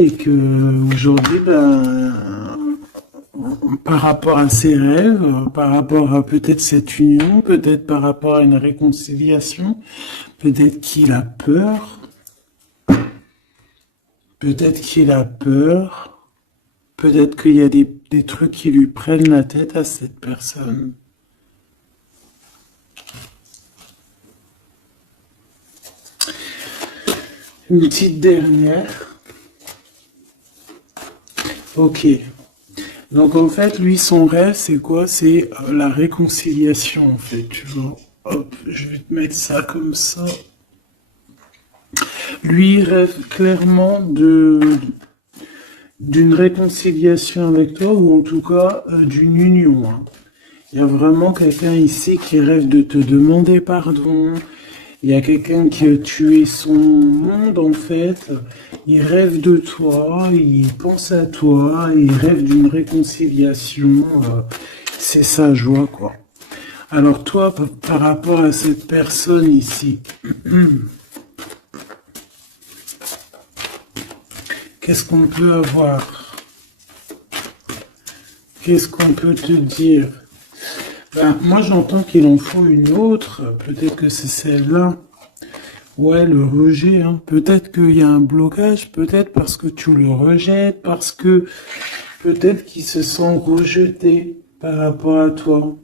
et que aujourd'hui, par rapport à ses rêves, par rapport à peut-être cette union, peut-être par rapport à une réconciliation, peut-être qu'il a peur, peut-être qu'il a peur, peut-être qu'il y a des trucs qui lui prennent la tête à cette personne. Une petite dernière. Ok. Donc en fait, lui, son rêve, c'est quoi? C'est la réconciliation, en fait. Tu vois. Hop, je vais te mettre ça comme ça. Lui, il rêve clairement d'une réconciliation avec toi, ou en tout cas d'une union, hein. Il y a vraiment quelqu'un ici qui rêve de te demander pardon. Il y a quelqu'un qui a tué son monde, en fait. Il rêve de toi, il pense à toi, il rêve d'une réconciliation. C'est sa joie, quoi. Alors toi, par rapport à cette personne ici, qu'est-ce qu'on peut avoir? Qu'est-ce qu'on peut te dire? Ben, moi, j'entends qu'il en faut une autre. Peut-être que c'est celle-là. Ouais, le rejet, hein. Peut-être qu'il y a un blocage, peut-être parce que tu le rejettes, parce que peut-être qu'il se sent rejeté par rapport à toi.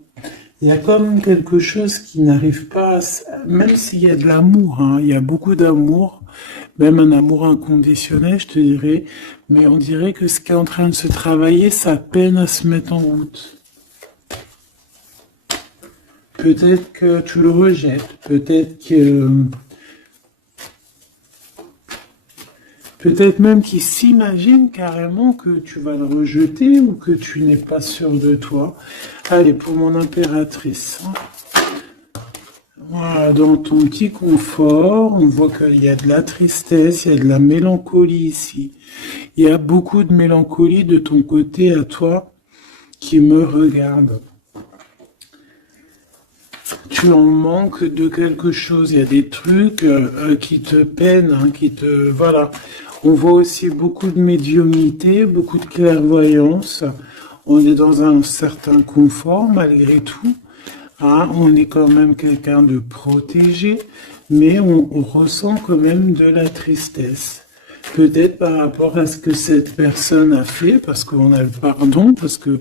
Il y a quand même quelque chose qui n'arrive pas, même s'il y a de l'amour, hein, il y a beaucoup d'amour, même un amour inconditionnel, je te dirais, mais on dirait que ce qui est en train de se travailler, ça peine à se mettre en route. Peut-être que tu le rejettes, peut-être même qu'il s'imagine carrément que tu vas le rejeter ou que tu n'es pas sûr de toi. Allez, pour mon impératrice. Voilà, dans ton petit confort, on voit qu'il y a de la tristesse, il y a de la mélancolie ici. Il y a beaucoup de mélancolie de ton côté à toi qui me regarde. Tu en manques de quelque chose, il y a des trucs qui te peinent, hein, Voilà. On voit aussi beaucoup de médiumnité, beaucoup de clairvoyance. On est dans un certain confort malgré tout, hein. On est quand même quelqu'un de protégé, mais on ressent quand même de la tristesse. Peut-être par rapport à ce que cette personne a fait, parce qu'on a le pardon, parce que,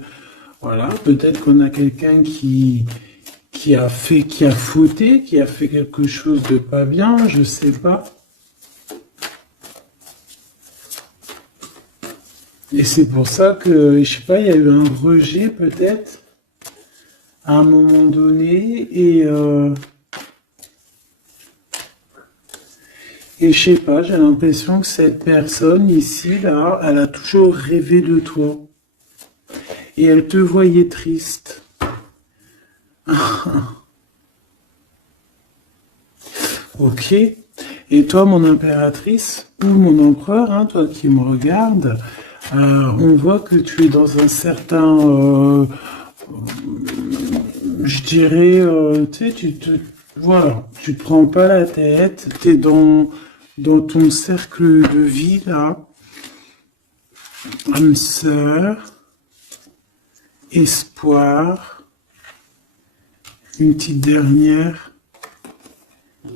voilà, peut-être qu'on a quelqu'un qui a fauté, qui a fait quelque chose de pas bien, je sais pas. Et c'est pour ça que, je sais pas, il y a eu un rejet peut-être à un moment donné et je sais pas, j'ai l'impression que cette personne ici, là, elle a toujours rêvé de toi et elle te voyait triste. Ok. Et toi, mon impératrice, ou mon empereur, hein, toi qui me regardes, on voit que tu es dans un certain, je dirais, tu sais, voilà, tu te prends pas la tête, tu es dans ton cercle de vie, là, âme sœur, espoir, une petite dernière,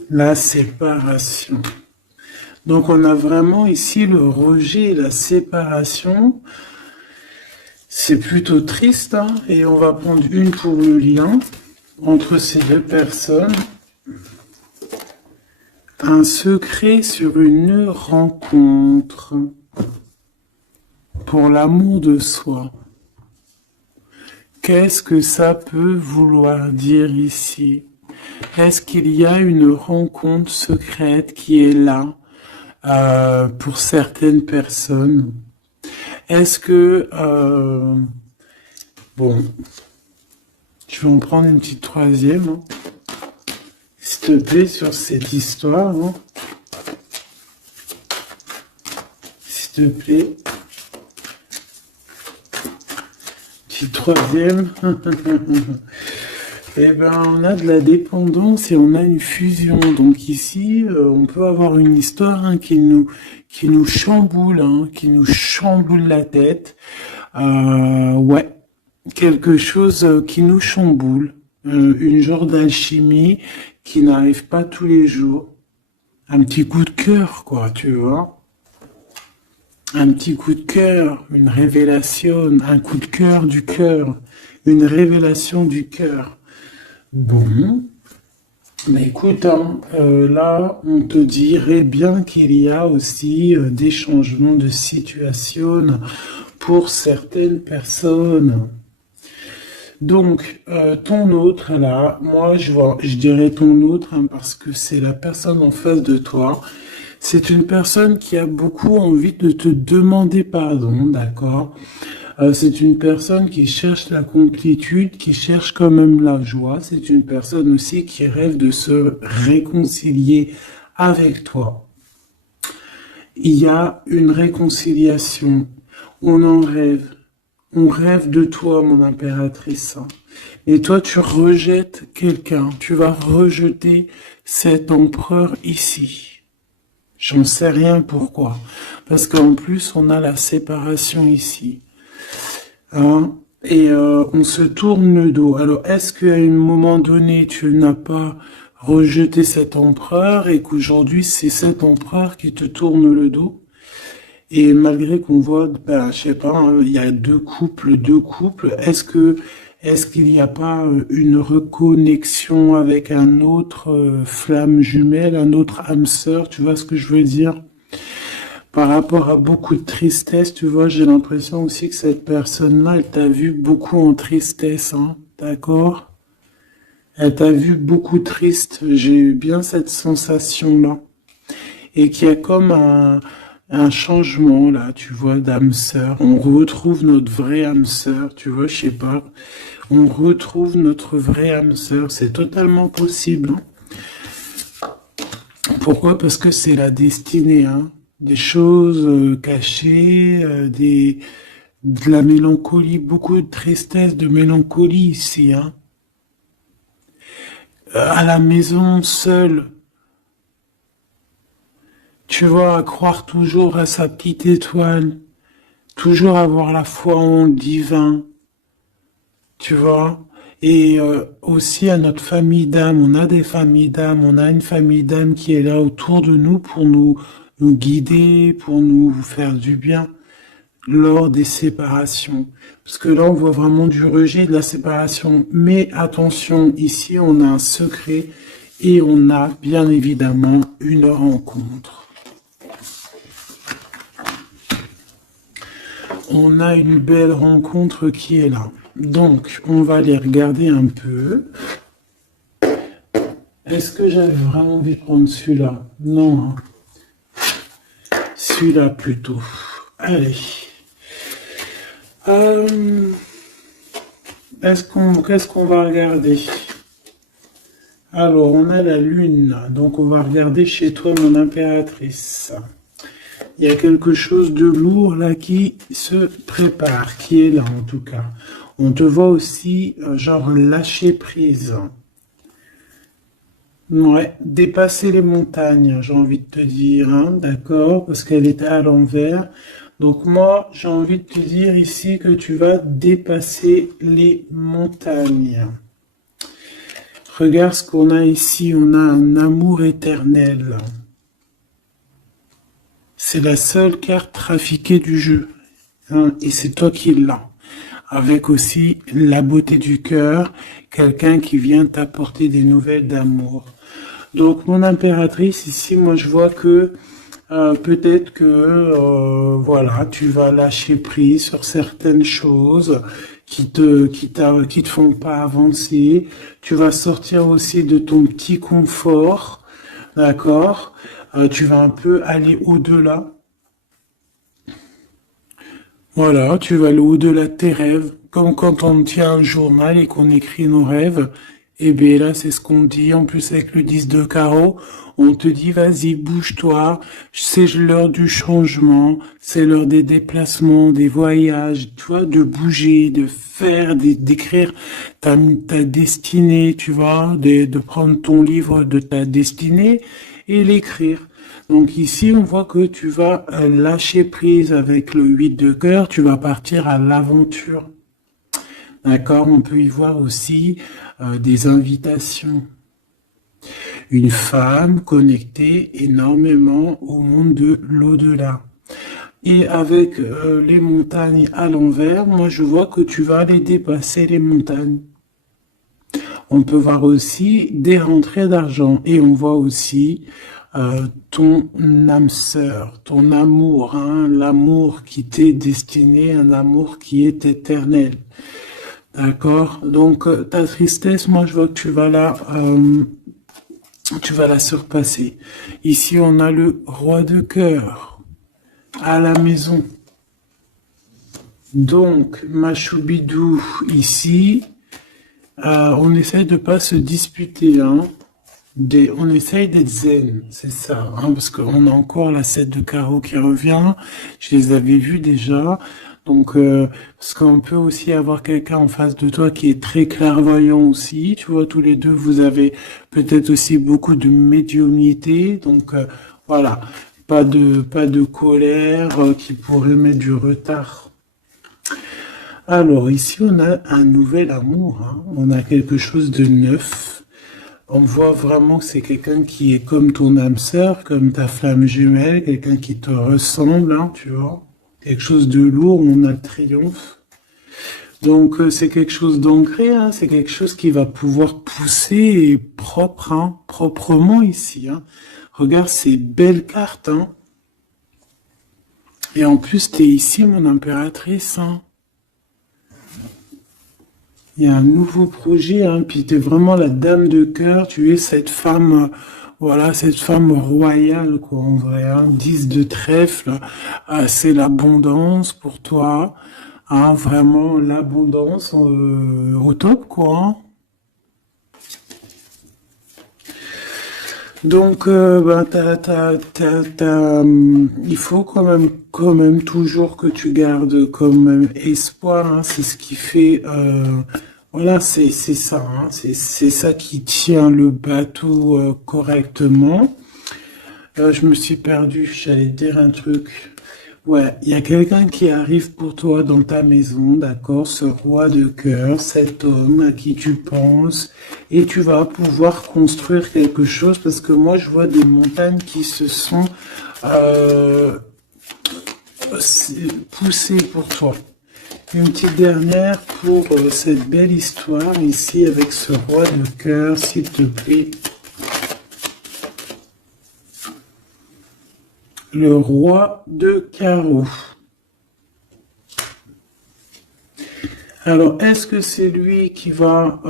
la séparation. Donc on a vraiment ici le rejet et la séparation. C'est plutôt triste, hein, et on va prendre une pour le lien entre ces deux personnes. Un secret sur une rencontre pour l'amour de soi. Qu'est-ce que ça peut vouloir dire ici? Est-ce qu'il y a une rencontre secrète qui est là pour certaines personnes? Est-ce que... bon, je vais en prendre une petite troisième, hein, s'il te plaît, sur cette histoire. Hein. S'il te plaît. Petite troisième. Eh ben, on a de la dépendance et on a une fusion. Donc ici, on peut avoir une histoire hein, qui nous chamboule, hein, qui nous chamboule la tête. Ouais, quelque chose qui nous chamboule, une genre d'alchimie qui n'arrive pas tous les jours. Un petit coup de cœur, quoi, tu vois. Un petit coup de cœur, une révélation, un coup de cœur, une révélation du cœur. Bon, mais écoute, hein, là, on te dirait bien qu'il y a aussi des changements de situation pour certaines personnes. Donc, ton autre, là, moi, je dirais ton autre, hein, parce que c'est la personne en face de toi. C'est une personne qui a beaucoup envie de te demander pardon, d'accord? C'est une personne qui cherche la complétude, qui cherche quand même la joie. C'est une personne aussi qui rêve de se réconcilier avec toi. Il y a une réconciliation. On en rêve. On rêve de toi, mon impératrice. Et toi, tu rejettes quelqu'un. Tu vas rejeter cet empereur ici. J'en sais rien pourquoi. Parce qu'en plus, on a la séparation ici. Hein, et on se tourne le dos. Alors, est-ce qu'à un moment donné, tu n'as pas rejeté cet empereur et qu'aujourd'hui, c'est cet empereur qui te tourne le dos? Et malgré qu'on voit, ben, je sais pas, hein, il y a deux couples, est-ce qu'il n'y a pas une reconnexion avec un autre flamme jumelle, un autre âme sœur, tu vois ce que je veux dire? Par rapport à beaucoup de tristesse, tu vois, j'ai l'impression aussi que cette personne-là, elle t'a vu beaucoup en tristesse, hein, d'accord? Elle t'a vu beaucoup triste, j'ai eu bien cette sensation-là. Et qu'il y a comme un changement, là, tu vois, d'âme sœur. On retrouve notre vraie âme sœur, tu vois, je sais pas. On retrouve notre vraie âme sœur, c'est totalement possible, hein. Pourquoi? Parce que c'est la destinée, hein. Des choses cachées, de la mélancolie, beaucoup de tristesse, de mélancolie ici, hein. À la maison, seule, tu vois, à croire toujours à sa petite étoile, toujours avoir la foi en le divin, tu vois. Et aussi à notre famille d'âme, on a des familles d'âme, on a une famille d'âme qui est là autour de nous pour nous guider, pour nous faire du bien lors des séparations. Parce que là, on voit vraiment du rejet de la séparation. Mais attention, ici, on a un secret et on a bien évidemment une rencontre. On a une belle rencontre qui est là. Donc, on va aller regarder un peu. Est-ce que j'avais vraiment envie de prendre celui-là? Non, hein. Celui-là plutôt. Allez. Qu'est-ce qu'on va regarder? Alors, on a la lune. Donc, on va regarder chez toi, mon impératrice. Il y a quelque chose de lourd là qui se prépare, qui est là en tout cas. On te voit aussi, genre, lâcher prise. Ouais, dépasser les montagnes, j'ai envie de te dire, hein, d'accord, parce qu'elle était à l'envers. Donc moi, j'ai envie de te dire ici que tu vas dépasser les montagnes. Regarde ce qu'on a ici, on a un amour éternel. C'est la seule carte trafiquée du jeu, hein, et c'est toi qui l'as. Avec aussi la beauté du cœur, quelqu'un qui vient t'apporter des nouvelles d'amour. Donc mon impératrice, ici, moi je vois que peut-être que voilà, tu vas lâcher prise sur certaines choses qui te font pas avancer. Tu vas sortir aussi de ton petit confort, d'accord? Tu vas un peu aller au-delà. Voilà, tu vas aller au-delà de tes rêves, comme quand on tient un journal et qu'on écrit nos rêves. Et bien là, c'est ce qu'on dit. En plus, avec le 10 de carreau, on te dit, vas-y, bouge-toi. C'est l'heure du changement. C'est l'heure des déplacements, des voyages, tu vois, de bouger, de faire, d'écrire ta destinée, tu vois, de prendre ton livre de ta destinée et l'écrire. Donc ici, on voit que tu vas lâcher prise avec le 8 de cœur. Tu vas partir à l'aventure. D'accord, on peut y voir aussi des invitations. Une femme connectée énormément au monde de l'au-delà. Et avec les montagnes à l'envers, moi je vois que tu vas aller dépasser les montagnes. On peut voir aussi des rentrées d'argent et on voit aussi ton âme sœur, ton amour, hein, l'amour qui t'est destiné, un amour qui est éternel. D'accord. Donc ta tristesse, moi je vois que tu vas la surpasser. Ici on a le roi de cœur à la maison. Donc ma choubidou ici, on essaye de pas se disputer, hein. On essaye d'être zen, c'est ça, hein, parce qu'on a encore la 7 de carreau qui revient. Je les avais vus déjà. Donc, parce qu'on peut aussi avoir quelqu'un en face de toi qui est très clairvoyant aussi. Tu vois, tous les deux, vous avez peut-être aussi beaucoup de médiumnité. Donc, voilà, pas de colère qui pourrait mettre du retard. Alors, ici, on a un nouvel amour, hein. On a quelque chose de neuf. On voit vraiment que c'est quelqu'un qui est comme ton âme sœur, comme ta flamme jumelle, quelqu'un qui te ressemble, hein, tu vois. Quelque chose de lourd, on a le triomphe. Donc c'est quelque chose d'ancré, hein, c'est quelque chose qui va pouvoir pousser et propre, hein, proprement ici. Hein. Regarde ces belles cartes. Hein. Et en plus, tu es ici, mon impératrice. Hein. Il y a un nouveau projet, hein, puis tu es vraiment la dame de cœur, tu es cette femme, voilà, cette femme royale, quoi, en vrai, hein, 10 de trèfle, c'est l'abondance pour toi, hein, vraiment l'abondance au top, quoi. Hein. Donc, ben, il faut quand même toujours que tu gardes quand même espoir. Hein, c'est ce qui fait, voilà, c'est ça, hein, c'est ça qui tient le bateau correctement. Je me suis perdu, j'allais dire un truc. Ouais, il y a quelqu'un qui arrive pour toi dans ta maison, d'accord, ce roi de cœur, cet homme à qui tu penses, et tu vas pouvoir construire quelque chose parce que moi je vois des montagnes qui se sont poussées pour toi. Une petite dernière pour cette belle histoire ici avec ce roi de cœur, s'il te plaît. Le roi de carreau. Alors, est-ce que c'est lui qui va...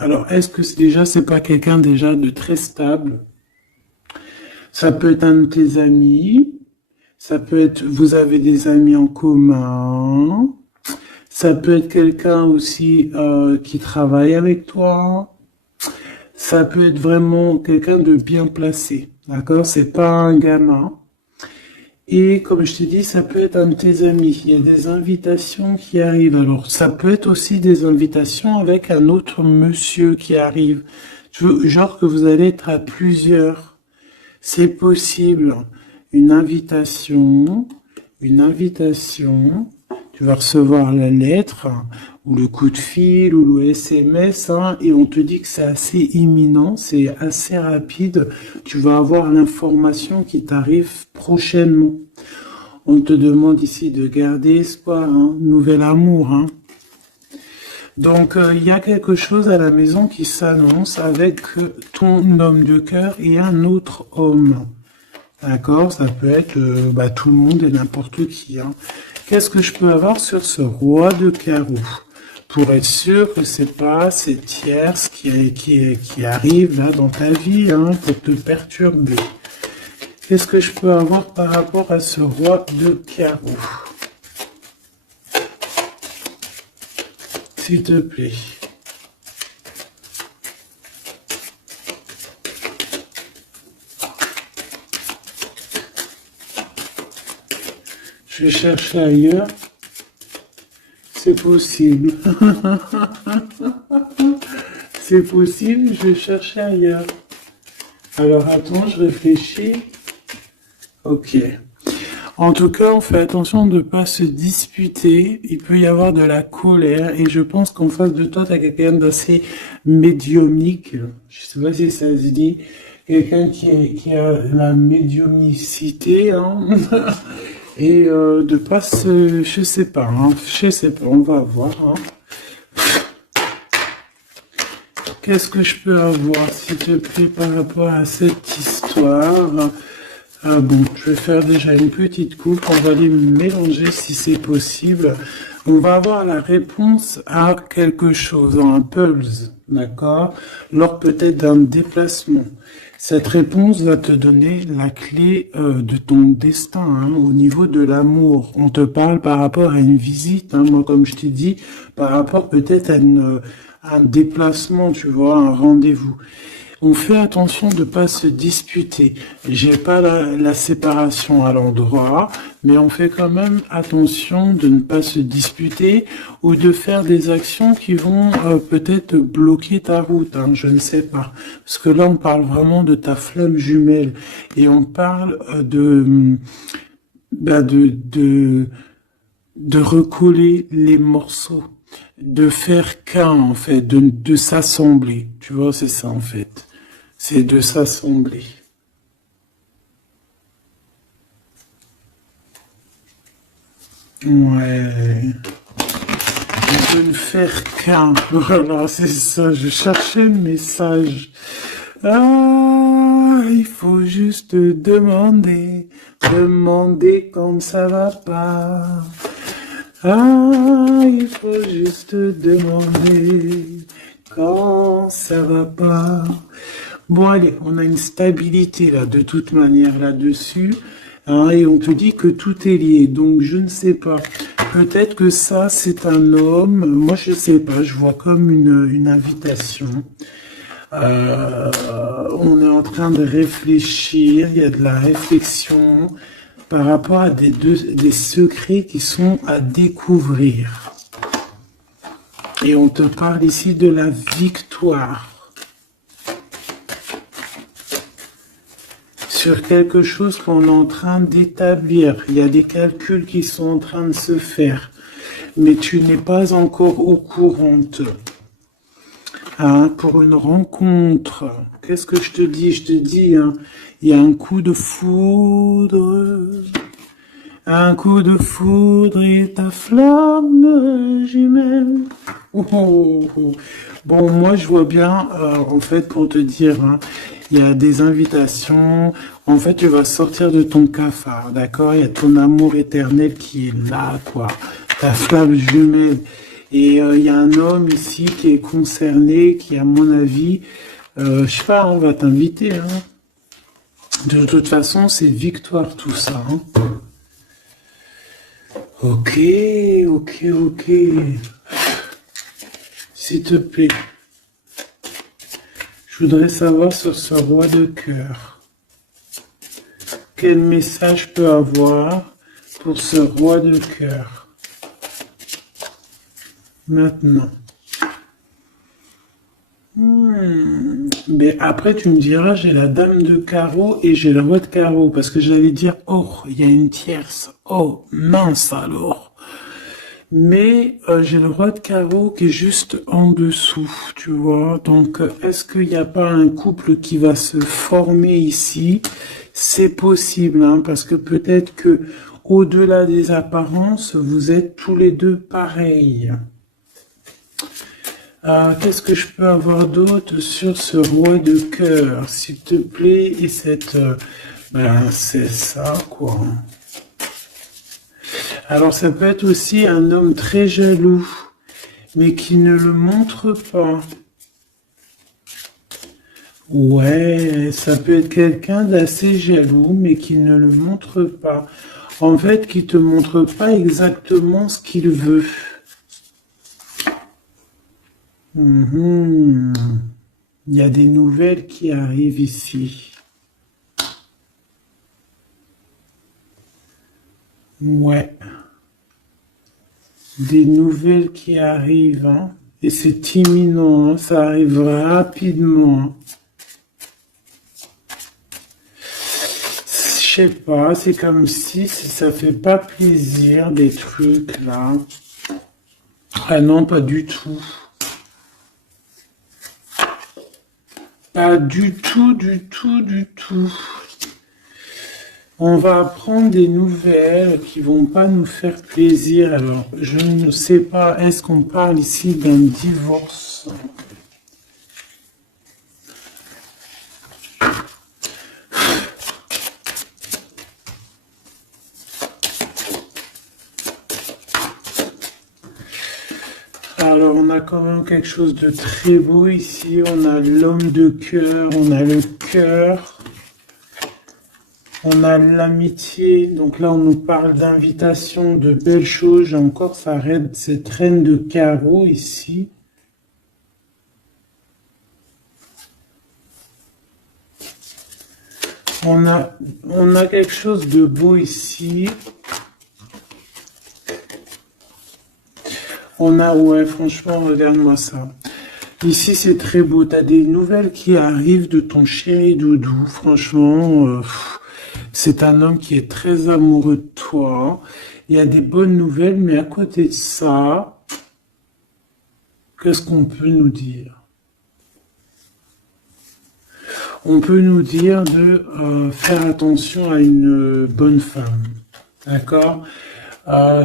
alors, est-ce que déjà, c'est pas quelqu'un déjà de très stable? Ça peut être un de tes amis. Ça peut être... Vous avez des amis en commun. Ça peut être quelqu'un aussi qui travaille avec toi. Ça peut être vraiment quelqu'un de bien placé. D'accord? C'est pas un gamin. Et comme je t'ai dit, ça peut être un de tes amis. Il y a des invitations qui arrivent. Alors, ça peut être aussi des invitations avec un autre monsieur qui arrive. Genre que vous allez être à plusieurs. C'est possible. Une invitation. Tu vas recevoir la lettre, ou le coup de fil, ou le SMS, hein, et on te dit que c'est assez imminent, c'est assez rapide. Tu vas avoir l'information qui t'arrive prochainement. On te demande ici de garder espoir, hein, nouvel amour. Hein. Donc, il y a quelque chose à la maison qui s'annonce avec ton homme de cœur et un autre homme. D'accord, ça peut être tout le monde et n'importe qui. Hein. Qu'est-ce que je peux avoir sur ce roi de carreau pour être sûr que c'est pas ces tierces qui arrivent là dans ta vie hein, pour te perturber. Qu'est-ce que je peux avoir par rapport à ce roi de carreau? S'il te plaît. Je vais chercher ailleurs. C'est possible. C'est possible, je vais chercher ailleurs. Alors attends, je réfléchis. Ok. En tout cas, on fait attention de ne pas se disputer. Il peut y avoir de la colère. Et je pense qu'en face de toi, tu as quelqu'un d'assez médiumnique. Je sais pas si ça se dit. Quelqu'un qui a la médiumnicité. Hein. Et de pas se... Je sais pas. Hein. Je sais pas. On va voir. Hein. Qu'est-ce que je peux avoir, s'il te plaît, par rapport à cette histoire? Ah bon, je vais faire déjà une petite coupe, on va les mélanger si c'est possible. On va avoir la réponse à quelque chose, un puzzle, d'accord? Lors peut-être d'un déplacement. Cette réponse va te donner la clé de ton destin, hein, au niveau de l'amour. On te parle par rapport à une visite, hein, moi comme je t'ai dit, par rapport peut-être à un déplacement, tu vois, un rendez-vous. On fait attention de pas se disputer. J'ai pas la séparation à l'endroit, mais on fait quand même attention de ne pas se disputer ou de faire des actions qui vont peut-être bloquer ta route, hein, je ne sais pas. Parce que là, on parle vraiment de ta flamme jumelle et on parle bah, de recoller les morceaux, de faire qu'un en fait, de s'assembler. Tu vois, c'est ça en fait. C'est de s'assembler. Ouais. De ne faire qu'un. Voilà, c'est ça. Je cherchais le message. Ah, il faut juste demander. Demander quand ça va pas. Ah, il faut juste demander quand ça va pas. Bon, allez, on a une stabilité là, de toute manière là-dessus, hein, et on te dit que tout est lié. Donc, je ne sais pas. Peut-être que ça, c'est un homme. Moi, je sais pas. Je vois comme une invitation. On est en train de réfléchir. Il y a de la réflexion par rapport à des secrets qui sont à découvrir. Et on te parle ici de la victoire. Sur quelque chose qu'on est en train d'établir. Il y a des calculs qui sont en train de se faire. Mais tu n'es pas encore au courant. Hein, pour une rencontre. Qu'est-ce que je te dis? Je te dis, hein, il y a un coup de foudre. Un coup de foudre et ta flamme jumelle. Oh, oh, oh. Bon, moi je vois bien, en fait, pour te dire, hein, il y a des invitations. En fait, tu vas sortir de ton cafard, d'accord? Il y a ton amour éternel qui est là, quoi. Ta flamme jumelle. Et il y a un homme ici qui est concerné, qui, à mon avis, je sais pas, on va t'inviter. Hein. De toute façon, c'est victoire tout ça. Hein. Ok, ok, ok. S'il te plaît. Je voudrais savoir sur ce roi de cœur. Quel message peut avoir pour ce roi de cœur? Maintenant. Mais après, tu me diras, j'ai la dame de carreau et j'ai le roi de carreau. Parce que j'allais dire, oh, il y a une tierce. Oh, mince alors. Mais j'ai le roi de carreau qui est juste en dessous, tu vois. Donc, est-ce qu'il n'y a pas un couple qui va se former ici? C'est possible, hein, parce que peut-être que au-delà des apparences, vous êtes tous les deux pareils. Qu'est-ce que je peux avoir d'autre sur ce roi de cœur, s'il te plaît? Et cette... ben, c'est ça, quoi. Alors, ça peut être aussi un homme très jaloux, mais qui ne le montre pas. Ouais, ça peut être quelqu'un d'assez jaloux, mais qui ne le montre pas. En fait, qui te montre pas exactement ce qu'il veut. Il y a des nouvelles qui arrivent ici. Ouais, des nouvelles qui arrivent, hein. Et c'est imminent, hein, ça arrive rapidement, hein. Je sais pas, c'est comme si ça fait pas plaisir des trucs là. Ah non, pas du tout. Pas du tout, du tout, du tout. On va apprendre des nouvelles qui vont pas nous faire plaisir. Alors, je ne sais pas, est-ce qu'on parle ici d'un divorce? Alors, on a quand même quelque chose de très beau ici. On a l'homme de cœur, on a le cœur, on a l'amitié. Donc là, on nous parle d'invitation, de belles choses. J'ai encore cette reine de carreau ici. On a, on a quelque chose de beau ici. On a, ouais, franchement, regarde-moi ça. Ici, c'est très beau. T'as des nouvelles qui arrivent de ton chéri doudou. Franchement, c'est un homme qui est très amoureux de toi. Il y a des bonnes nouvelles, mais à côté de ça, qu'est-ce qu'on peut nous dire? On peut nous dire de faire attention à une bonne femme. D'accord?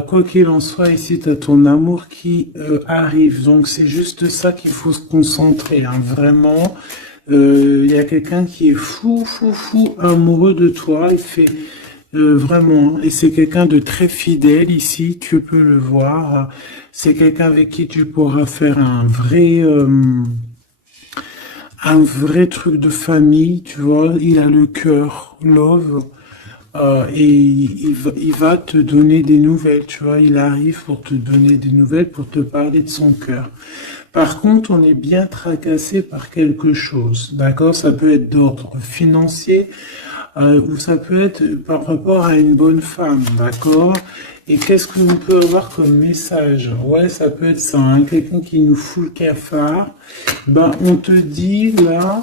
Quoi qu'il en soit, ici, tu as ton amour qui arrive. Donc, c'est juste ça qu'il faut se concentrer, hein. Vraiment, il y a quelqu'un qui est fou, fou, fou amoureux de toi. Il fait vraiment, hein. Et c'est quelqu'un de très fidèle ici. Tu peux le voir. C'est quelqu'un avec qui tu pourras faire un vrai truc de famille. Tu vois, il a le cœur, love. Et il va te donner des nouvelles, tu vois, il arrive pour te donner des nouvelles, pour te parler de son cœur. Par contre, on est bien tracassé par quelque chose, d'accord? Ça peut être d'ordre financier, ou ça peut être par rapport à une bonne femme, d'accord? Et qu'est-ce que l'on peut avoir comme message? Ouais, ça peut être ça, hein, quelqu'un qui nous fout le cafard. Ben, on te dit là,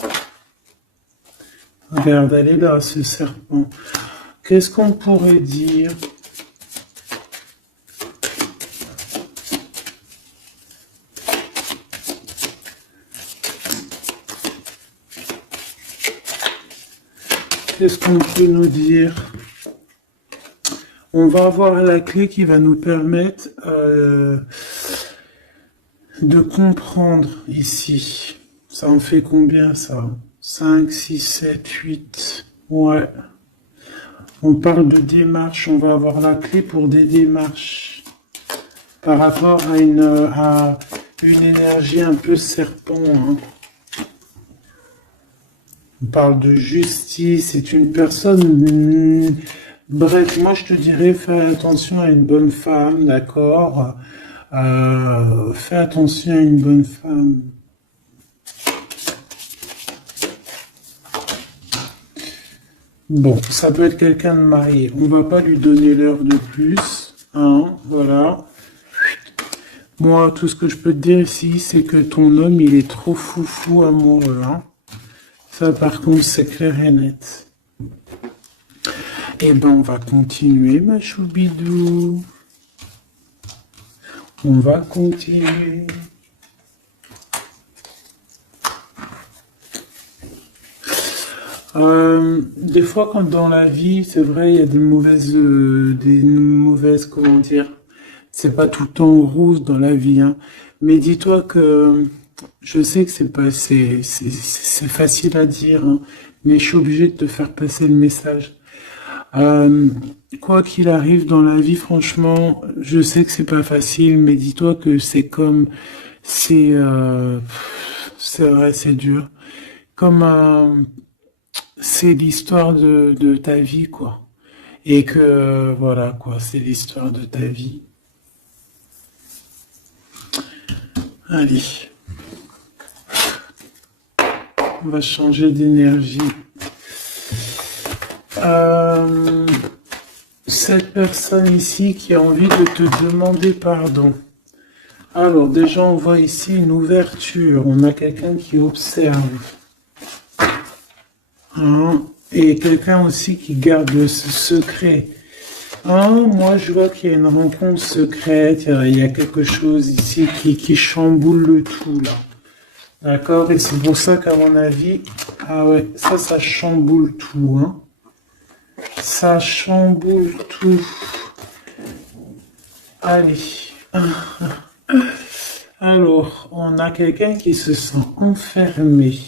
regarde, elle est là, ce serpent. Qu'est-ce qu'on pourrait dire? Qu'est-ce qu'on peut nous dire? On va avoir la clé qui va nous permettre de comprendre ici. Ça en fait combien ça? 5, 6, 7, 8. Ouais. On parle de démarche, on va avoir la clé pour des démarches par rapport à une énergie un peu serpent, hein. On parle de justice, c'est une personne... Bref, moi je te dirais, fais attention à une bonne femme, d'accord? Fais attention à une bonne femme. Bon, ça peut être quelqu'un de marié. On va pas lui donner l'heure de plus, hein, voilà. Moi, tout ce que je peux te dire ici, c'est que ton homme, il est trop fou amoureux, hein. Ça, par contre, c'est clair et net. Eh ben, on va continuer, ma choubidou. On va continuer. Des fois, quand dans la vie, c'est vrai, il y a des mauvaises, comment dire, c'est pas tout le temps rose dans la vie, hein. Mais dis-toi que je sais que c'est facile à dire, hein, mais je suis obligé de te faire passer le message. Euh, Quoi qu'il arrive dans la vie, franchement, je sais que c'est pas facile, mais dis-toi que c'est, euh, c'est vrai, c'est dur. Comme c'est l'histoire de ta vie, quoi. Et que, voilà, quoi, c'est l'histoire de ta vie. Allez, on va changer d'énergie. Euh, cette personne ici qui a envie de te demander pardon. Alors, déjà, on voit ici une ouverture. On a quelqu'un qui observe. Hein, et quelqu'un aussi qui garde ce secret. Hein, moi, je vois qu'il y a une rencontre secrète. Il y a quelque chose ici qui chamboule le tout, là. D'accord? Et c'est pour ça qu'à mon avis, ah ouais, ça chamboule tout, hein. Ça chamboule tout. Allez. Alors, on a quelqu'un qui se sent enfermé.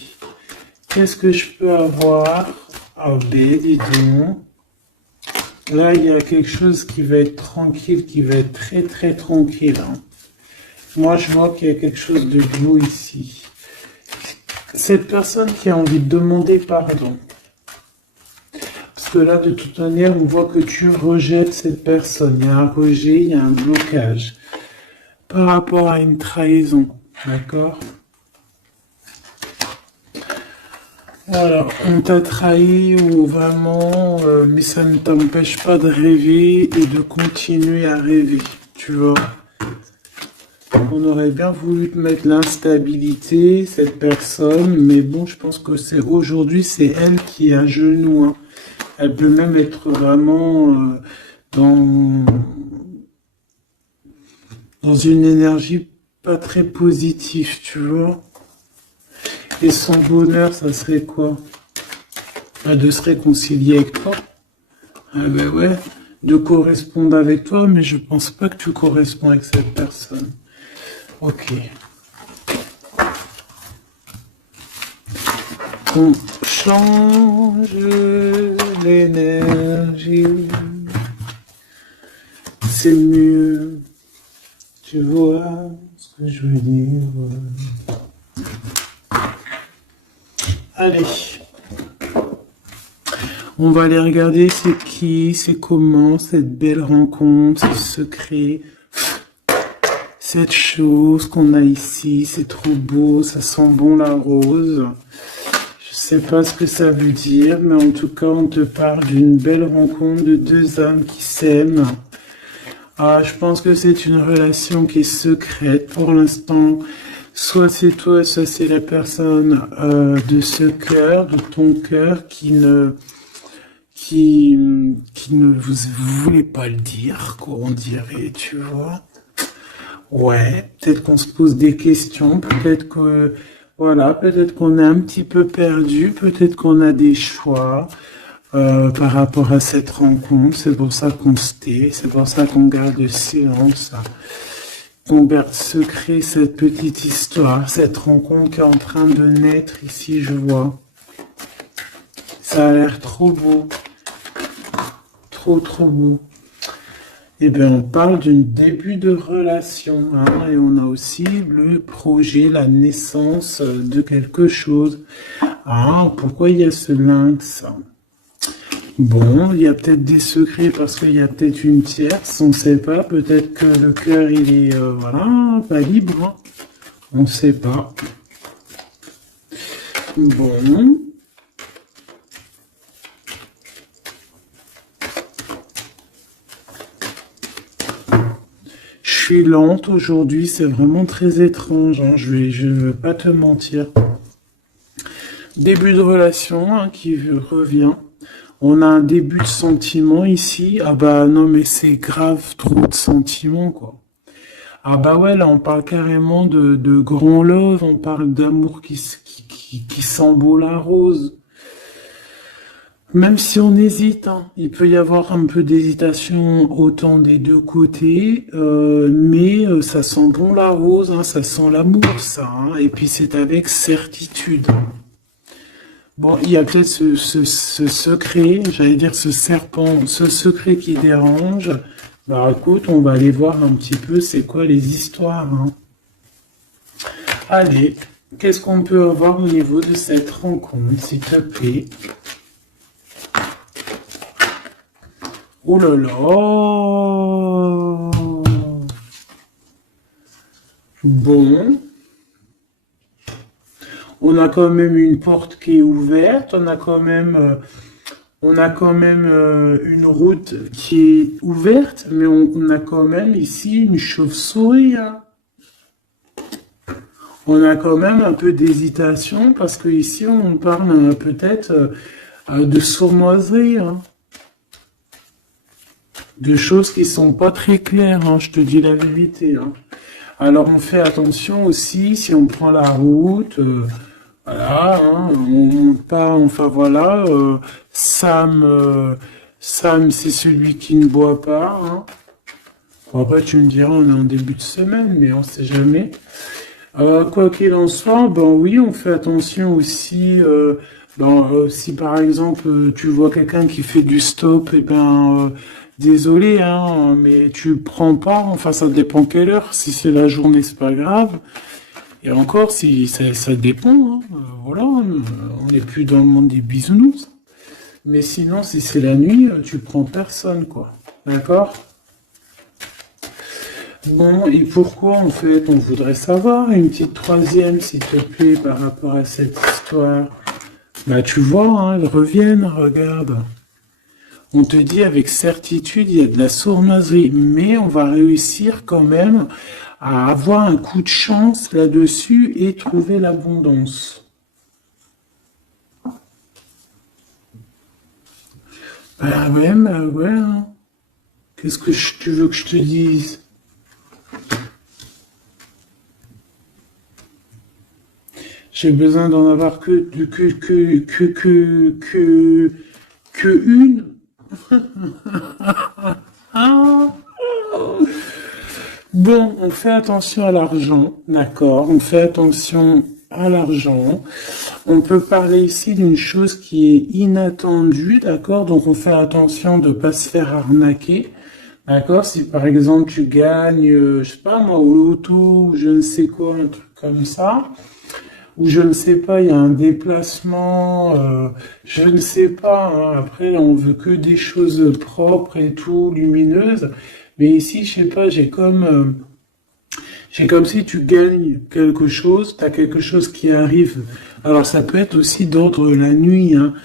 Qu'est-ce que je peux avoir? Ah ben, dis donc. Là, il y a quelque chose qui va être tranquille, qui va être très très tranquille, hein. Moi, je vois qu'il y a quelque chose de beau ici. Cette personne qui a envie de demander pardon. Parce que là, de toute manière, on voit que tu rejettes cette personne. Il y a un rejet, il y a un blocage. Par rapport à une trahison. D'accord? Voilà, on t'a trahi ou vraiment, mais ça ne t'empêche pas de rêver et de continuer à rêver. Tu vois? On aurait bien voulu te mettre l'instabilité, cette personne, mais bon, je pense que c'est aujourd'hui, c'est elle qui est à genoux, hein. Elle peut même être vraiment dans, dans une énergie pas très positive, tu vois. Et son bonheur, ça serait quoi? De se réconcilier avec toi. Ah ben ouais, de correspondre avec toi, mais je pense pas que tu corresponds avec cette personne. Ok. On change l'énergie. C'est mieux. Tu vois ce que je veux dire? Allez. On va aller regarder c'est qui, c'est comment, cette belle rencontre, ce secret. Cette chose qu'on a ici, c'est trop beau, ça sent bon la rose. Je sais pas ce que ça veut dire, mais en tout cas, on te parle d'une belle rencontre de deux âmes qui s'aiment. Ah, je pense que c'est une relation qui est secrète pour l'instant. Soit c'est toi, soit c'est la personne de ce cœur, de ton cœur, qui ne vous voulez pas le dire, quoi, on dirait, tu vois. Ouais, peut-être qu'on se pose des questions, peut-être que, voilà, peut-être qu'on est un petit peu perdu, peut-être qu'on a des choix par rapport à cette rencontre. C'est pour ça qu'on se tait, c'est pour ça qu'on garde le silence, qu'on garde secret cette petite histoire, cette rencontre qui est en train de naître ici, je vois. Ça a l'air trop beau, trop trop beau. Eh bien, on parle d'un début de relation, hein, et on a aussi le projet, la naissance de quelque chose. Ah, pourquoi il y a ce lynx? Bon, il y a peut-être des secrets parce qu'il y a peut-être une tierce, on ne sait pas. Peut-être que le cœur, il est, voilà, pas libre, hein. On ne sait pas. Bon. Je suis lente aujourd'hui, c'est vraiment très étrange, hein, je ne veux pas te mentir. Début de relation, hein, qui revient. On a un début de sentiment ici. Ah bah non, mais c'est grave, trop de sentiments, quoi. Ah bah ouais, là on parle carrément de grand love, on parle d'amour qui sent beau la rose. Même si on hésite, hein, il peut y avoir un peu d'hésitation autant des deux côtés, mais ça sent bon la rose, hein, ça sent l'amour, ça, hein, et puis c'est avec certitude. Bon, il y a peut-être ce secret, j'allais dire ce serpent, ce secret qui dérange. Bah écoute, on va aller voir un petit peu c'est quoi les histoires, hein. Allez, qu'est-ce qu'on peut avoir au niveau de cette rencontre, s'il te plaît? Oh là là! Bon. On a quand même une porte qui est ouverte. On a quand même On a quand même une route qui est ouverte, mais on a quand même ici une chauve-souris, hein. On a quand même un peu d'hésitation parce que ici on parle peut-être de sournoiserie, hein. De choses qui sont pas très claires, hein, je te dis la vérité, hein. Alors on fait attention aussi si on prend la route, voilà, hein, on monte pas, enfin voilà, Sam c'est celui qui ne boit pas, hein. Bon, après tu me diras on est en début de semaine, mais on sait jamais. Quoi qu'il en soit, ben oui, on fait attention aussi. Si par exemple tu vois quelqu'un qui fait du stop, et ben désolé, hein, mais tu prends pas. Enfin, ça dépend quelle heure. Si c'est la journée, c'est pas grave. Et encore, si ça dépend. Hein, voilà, on n'est plus dans le monde des bisounours. Mais sinon, si c'est la nuit, tu prends personne, quoi. D'accord? Bon, et pourquoi en fait on voudrait savoir une petite troisième, s'il te plaît, par rapport à cette histoire? Bah tu vois, hein, elles reviennent, regarde. On te dit avec certitude, il y a de la sournoiserie, mais on va réussir quand même à avoir un coup de chance là-dessus et trouver l'abondance. Bah ouais, hein. Qu'est-ce que tu veux que je te dise? J'ai besoin d'en avoir que une. Ah. Bon, on fait attention à l'argent, d'accord? On fait attention à l'argent. On peut parler ici d'une chose qui est inattendue, d'accord? Donc on fait attention de ne pas se faire arnaquer, d'accord? Si par exemple tu gagnes, je sais pas moi, au loto, ou je ne sais quoi, un truc comme ça, ou je ne sais pas, il y a un déplacement, je ne sais pas, hein. Après on veut que des choses propres et tout, lumineuses. Mais ici, je sais pas, j'ai comme si tu gagnes quelque chose, tu as quelque chose qui arrive. Alors ça peut être aussi d'ordre la nuit, hein.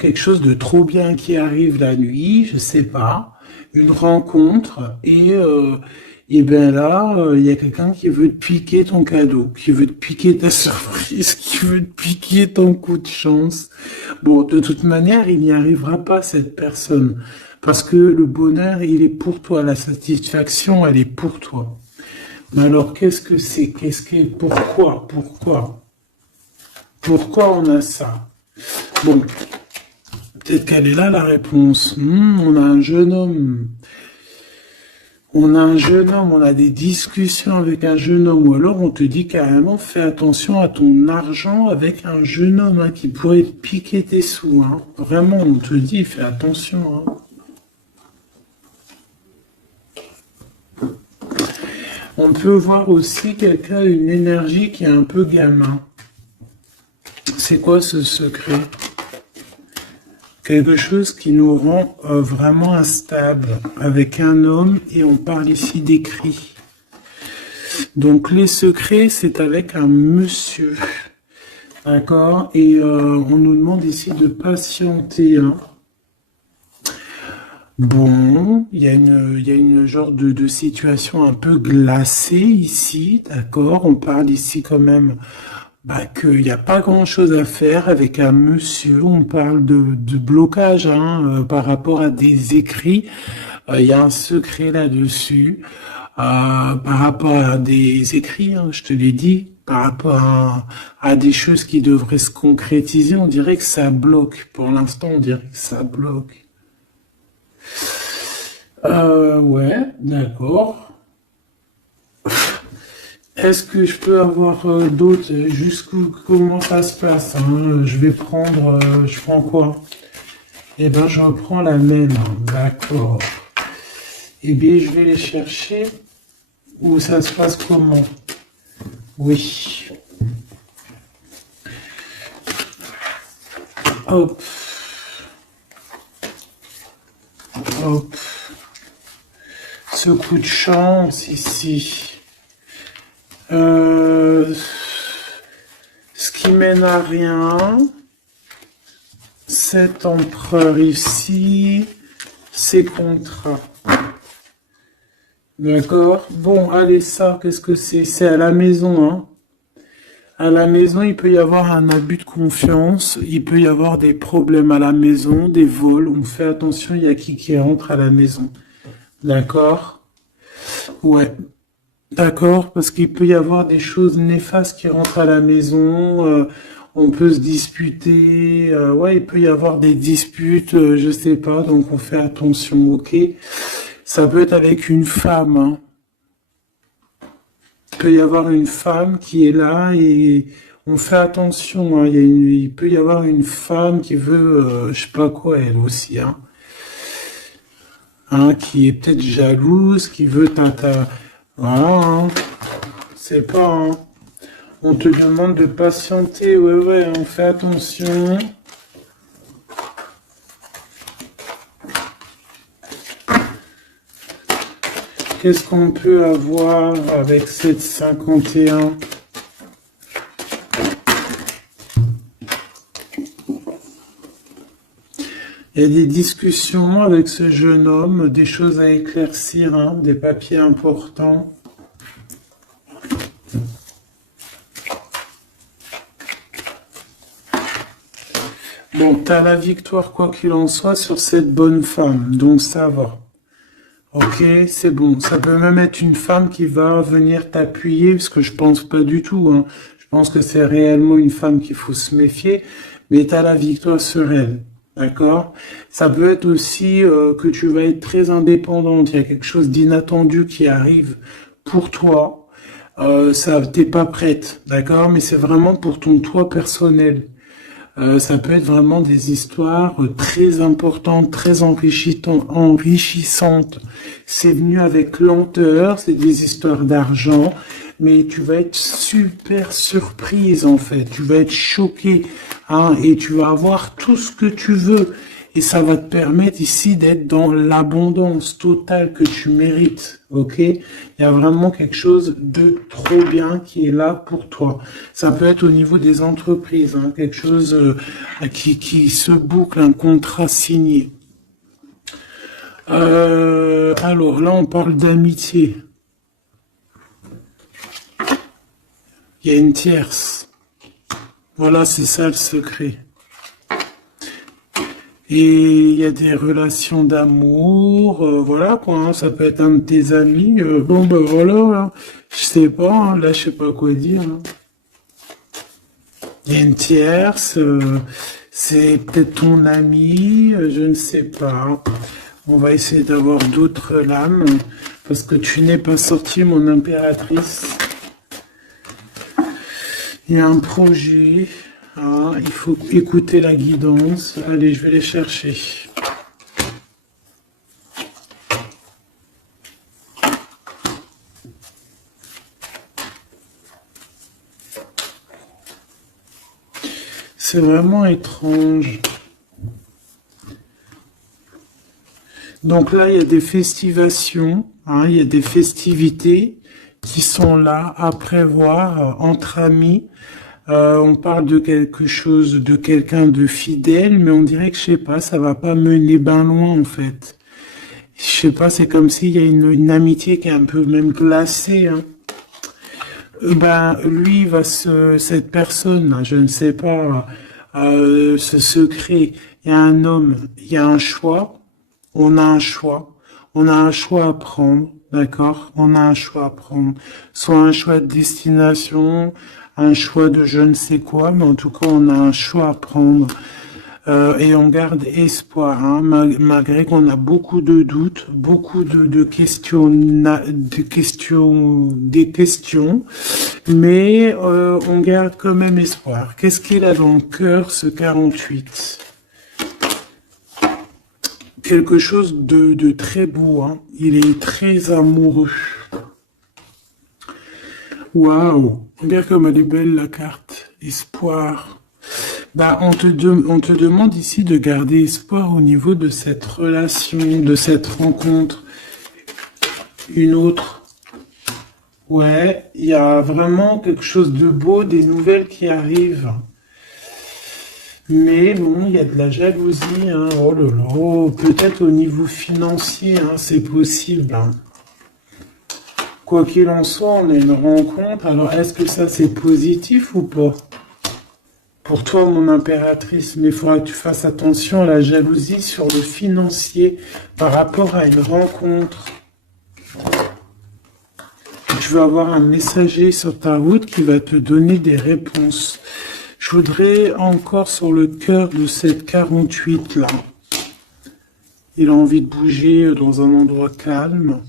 Quelque chose de trop bien qui arrive la nuit, je sais pas, une rencontre et ben là, il y a quelqu'un qui veut te piquer ton cadeau, qui veut te piquer ta surprise, qui veut te piquer ton coup de chance. Bon, de toute manière, il n'y arrivera pas cette personne parce que le bonheur, il est pour toi, la satisfaction, elle est pour toi. Mais alors, qu'est-ce que c'est? Pourquoi on a ça? Bon, peut-être qu'elle est là, la réponse. On a un jeune homme. On a des discussions avec un jeune homme, ou alors on te dit carrément, fais attention à ton argent avec un jeune homme, hein, qui pourrait te piquer tes sous, hein. Vraiment, on te dit, fais attention, hein. On peut voir aussi quelqu'un, une énergie qui est un peu gamin. C'est quoi ce secret? Quelque chose qui nous rend vraiment instable avec un homme et on parle ici d'écrit. Donc les secrets, c'est avec un monsieur. D'accord? Et on nous demande ici de patienter, hein. Bon, il y a une genre de situation un peu glacée ici, d'accord? On parle ici quand même qu'il n'y a pas grand-chose à faire avec un monsieur. On parle de blocage, hein, par rapport à des écrits. Il y a un secret là-dessus. Par rapport à des écrits, hein, je te l'ai dit, par rapport à des choses qui devraient se concrétiser, on dirait que ça bloque. Pour l'instant, on dirait que ça bloque. Ouais, d'accord. Est-ce que je peux avoir d'autres jusqu'où comment ça se passe, hein? Je vais prendre, je prends quoi? Eh ben, je reprends la même, hein. D'accord. Eh bien, je vais les chercher. Où ça se passe comment? Oui. Hop. Hop. Ce coup de chance ici. Ce qui mène à rien, cet empereur ici, c'est contrat. D'accord? Bon, allez, ça, qu'est-ce que c'est? C'est à la maison, hein. À la maison, il peut y avoir un abus de confiance, il peut y avoir des problèmes à la maison, des vols. On fait attention, il y a qui rentre à la maison. D'accord? Ouais. D'accord, parce qu'il peut y avoir des choses néfastes qui rentrent à la maison, on peut se disputer, ouais, il peut y avoir des disputes, je sais pas, donc on fait attention, ok? Ça peut être avec une femme, hein. Il peut y avoir une femme qui est là et on fait attention, hein. Il peut y avoir une femme qui veut, je sais pas quoi, elle aussi, hein. Hein, qui est peut-être jalouse, qui veut voilà, hein. C'est pas, hein. On te demande de patienter, ouais, ouais, on fait attention. Qu'est-ce qu'on peut avoir avec cette 51? Il y a des discussions avec ce jeune homme, des choses à éclaircir, hein, des papiers importants. Bon, t'as la victoire quoi qu'il en soit sur cette bonne femme, donc ça va. Ok, c'est bon. Ça peut même être une femme qui va venir t'appuyer, parce que je pense pas du tout, hein. Je pense que c'est réellement une femme qu'il faut se méfier, mais t'as la victoire sur elle. D'accord? Ça peut être aussi que tu vas être très indépendante. Il y a quelque chose d'inattendu qui arrive pour toi. Ça, t'es pas prête, d'accord? Mais c'est vraiment pour ton toi personnel. Ça peut être vraiment des histoires très importantes, très enrichissantes. C'est venu avec lenteur, c'est des histoires d'argent, mais tu vas être super surprise en fait. Tu vas être choquée, hein, et tu vas avoir tout ce que tu veux. Et ça va te permettre ici d'être dans l'abondance totale que tu mérites, ok? Il y a vraiment quelque chose de trop bien qui est là pour toi. Ça peut être au niveau des entreprises, hein, quelque chose qui se boucle, un contrat signé. Alors là, on parle d'amitié. Il y a une tierce. Voilà, c'est ça le secret. Et il y a des relations d'amour, voilà quoi, hein, ça peut être un de tes amis, bon ben voilà, là, je sais pas, hein, là je sais pas quoi dire, hein. Il y a une tierce, c'est peut-être ton ami, je ne sais pas. On va essayer d'avoir d'autres lames, parce que tu n'es pas sorti mon impératrice. Il y a un projet. Ah, il faut écouter la guidance. Allez, je vais les chercher. C'est vraiment étrange. Donc là, il y a des festivations, hein, il y a des festivités qui sont là à prévoir entre amis. On parle de quelque chose, de quelqu'un de fidèle, mais on dirait que, je sais pas, ça va pas mener ben loin, en fait. Je sais pas, c'est comme s'il y a une amitié qui est un peu même glacée, hein. Ben, lui, cette personne, là, je ne sais pas, ce secret, il y a un homme, il y a un choix, on a un choix, on a un choix à prendre, d'accord? On a un choix à prendre, soit un choix de destination, un choix de je ne sais quoi, mais en tout cas, on a un choix à prendre. Et on garde espoir, hein, malgré qu'on a beaucoup de doutes, beaucoup de questions, des questions, mais on garde quand même espoir. Qu'est-ce qu'il a dans le cœur, ce 48? Quelque chose de très beau, hein. Il est très amoureux. Waouh! Regarde comme elle est belle la carte. Espoir. Bah, on te demande ici de garder espoir au niveau de cette relation, de cette rencontre. Une autre. Ouais, il y a vraiment quelque chose de beau, des nouvelles qui arrivent. Mais bon, il y a de la jalousie, hein. Oh là là, peut-être au niveau financier, hein, c'est possible, hein. Quoi qu'il en soit, on a une rencontre. Alors, est-ce que ça, c'est positif ou pas? Pour toi, mon impératrice, mais il faudra que tu fasses attention à la jalousie sur le financier par rapport à une rencontre. Tu vas avoir un messager sur ta route qui va te donner des réponses. Je voudrais encore sur le cœur de cette 48 là. Il a envie de bouger dans un endroit calme.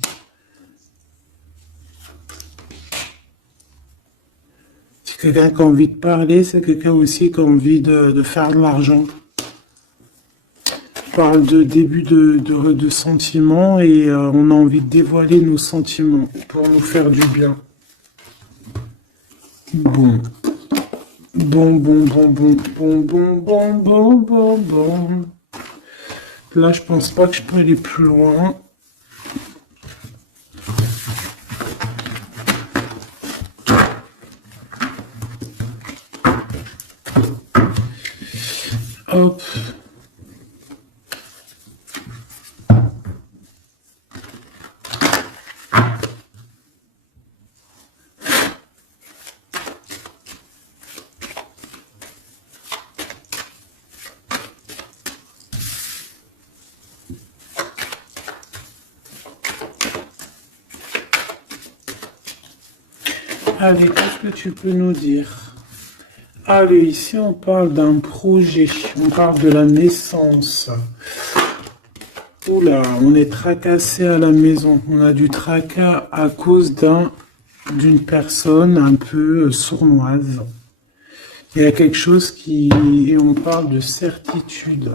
C'est quelqu'un qui a envie de parler, c'est quelqu'un aussi qui a envie de faire de l'argent. Je parle de début de sentiments et on a envie de dévoiler nos sentiments pour nous faire du bien. Bon. Bon. Là, je pense pas que je peux aller plus loin. Hop. Allez, qu'est-ce que tu peux nous dire? Allez, ici on parle d'un projet, on parle de la naissance. Oula, on est tracassé à la maison, on a du tracas à cause d'une personne un peu sournoise. Il y a quelque chose et on parle de certitude.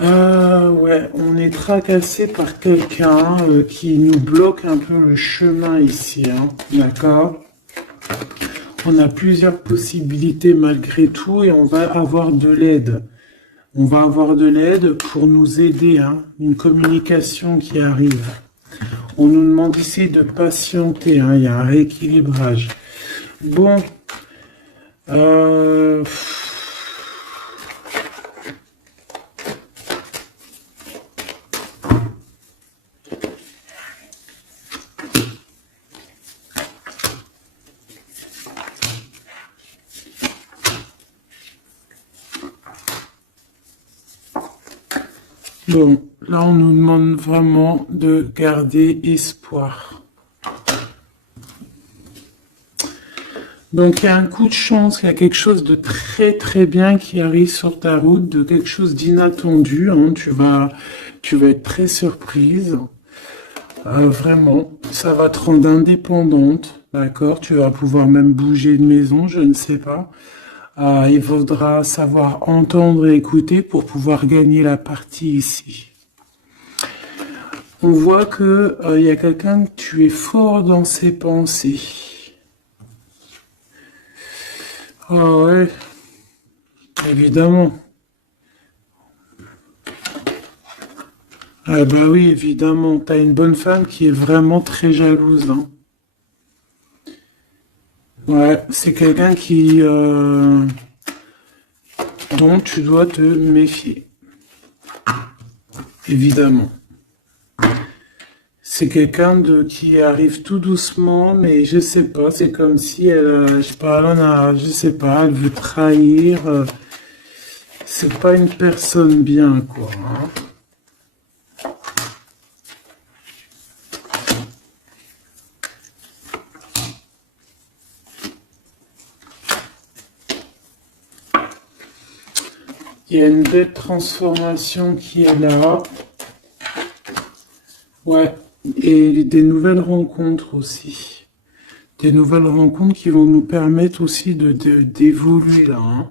Ouais, on est tracassé par quelqu'un qui nous bloque un peu le chemin ici, hein, d'accord? On a plusieurs possibilités malgré tout et on va avoir de l'aide. On va avoir de l'aide pour nous aider, hein, une communication qui arrive. On nous demande ici de patienter, hein, il y a un rééquilibrage. Bon, bon, là on nous demande vraiment de garder espoir. Donc il y a un coup de chance, il y a quelque chose de très très bien qui arrive sur ta route, de quelque chose d'inattendu, hein. Tu vas être très surprise. Vraiment, ça va te rendre indépendante, d'accord? Tu vas pouvoir même bouger de maison, je ne sais pas. Il faudra savoir entendre et écouter pour pouvoir gagner la partie ici. On voit que il y a quelqu'un que tu es fort dans ses pensées. Ah ouais, évidemment. Ah bah oui, évidemment. T'as une bonne femme qui est vraiment très jalouse, hein. Ouais, c'est quelqu'un dont tu dois te méfier. Évidemment. C'est quelqu'un qui arrive tout doucement, mais je sais pas, c'est comme si je sais pas, je sais pas, elle veut trahir. C'est pas une personne bien, quoi, hein. Il y a une belle transformation qui est là. Ouais, et des nouvelles rencontres aussi. Des nouvelles rencontres qui vont nous permettre aussi d'évoluer là, hein.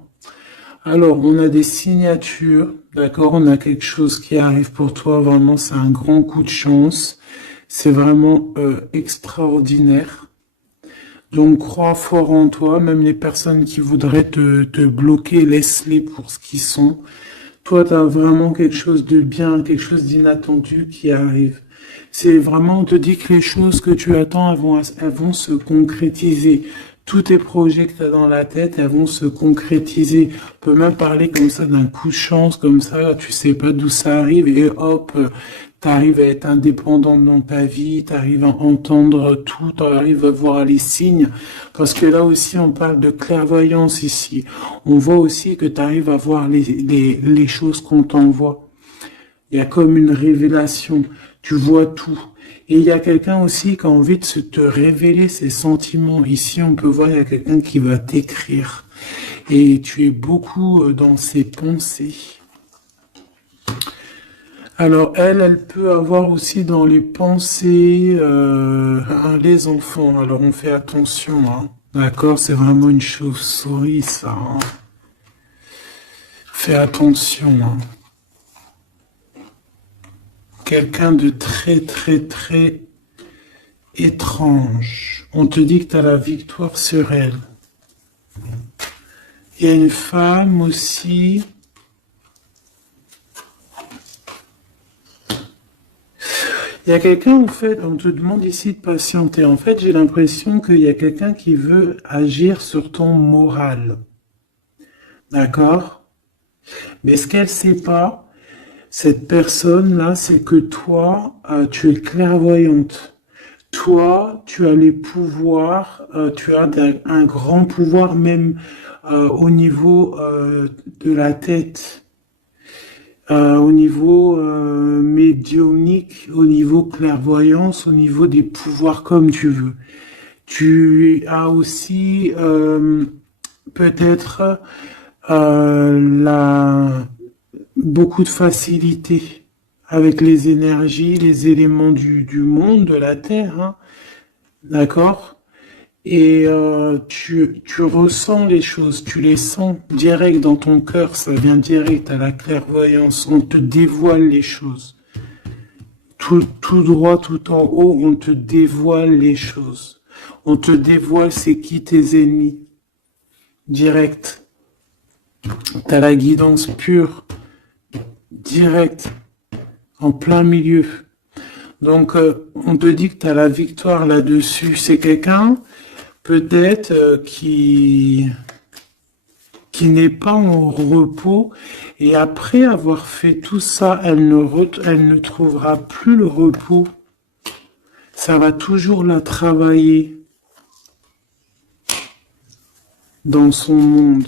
Alors, on a des signatures, d'accord? On a quelque chose qui arrive pour toi. Vraiment, c'est un grand coup de chance. C'est vraiment extraordinaire. Donc, crois fort en toi. Même les personnes qui voudraient te bloquer, laisse-les pour ce qu'ils sont. Toi, tu as vraiment quelque chose de bien, quelque chose d'inattendu qui arrive. C'est vraiment, on te dit que les choses que tu attends, elles vont se concrétiser. tous tes projets que tu as dans la tête, elles vont se concrétiser. On peut même parler comme ça d'un coup de chance, comme ça, tu sais pas d'où ça arrive et hop, tu arrives à être indépendante dans ta vie, tu arrives à entendre tout, tu arrives à voir les signes. Parce que là aussi, on parle de clairvoyance ici. On voit aussi que tu arrives à voir les choses qu'on t'envoie. Il y a comme une révélation. Tu vois tout. Et il y a quelqu'un aussi qui a envie de te révéler ses sentiments. Ici, on peut voir, il y a quelqu'un qui va t'écrire. Et tu es beaucoup dans ses pensées. Alors, elle peut avoir aussi dans les pensées les enfants. Alors, on fait attention. Hein. D'accord, c'est vraiment une chauve-souris, ça. Hein. Fais attention. Hein. Quelqu'un de très, très, très étrange. On te dit que tu as la victoire sur elle. Il y a une femme aussi. Il y a quelqu'un, en fait, on te demande ici de patienter. En fait, j'ai l'impression qu'il y a quelqu'un qui veut agir sur ton moral. D'accord? Mais ce qu'elle sait pas, cette personne-là, c'est que toi, tu es clairvoyante. Toi, tu as les pouvoirs, tu as un grand pouvoir même au niveau de la tête, au niveau médiumnique, au niveau clairvoyance, au niveau des pouvoirs comme tu veux. Tu as aussi peut-être beaucoup de facilité avec les énergies, les éléments du monde, de la Terre, hein, d'accord? Et tu ressens les choses, tu les sens direct dans ton cœur, ça vient direct à la clairvoyance, on te dévoile les choses. Tout droit, tout en haut, on te dévoile les choses. On te dévoile c'est qui tes ennemis. Direct. T'as la guidance pure. Direct. En plein milieu. Donc, on te dit que tu as la victoire là-dessus. C'est quelqu'un, peut-être, qui n'est pas en repos. Et après avoir fait tout ça, elle ne trouvera plus le repos. Ça va toujours la travailler dans son monde.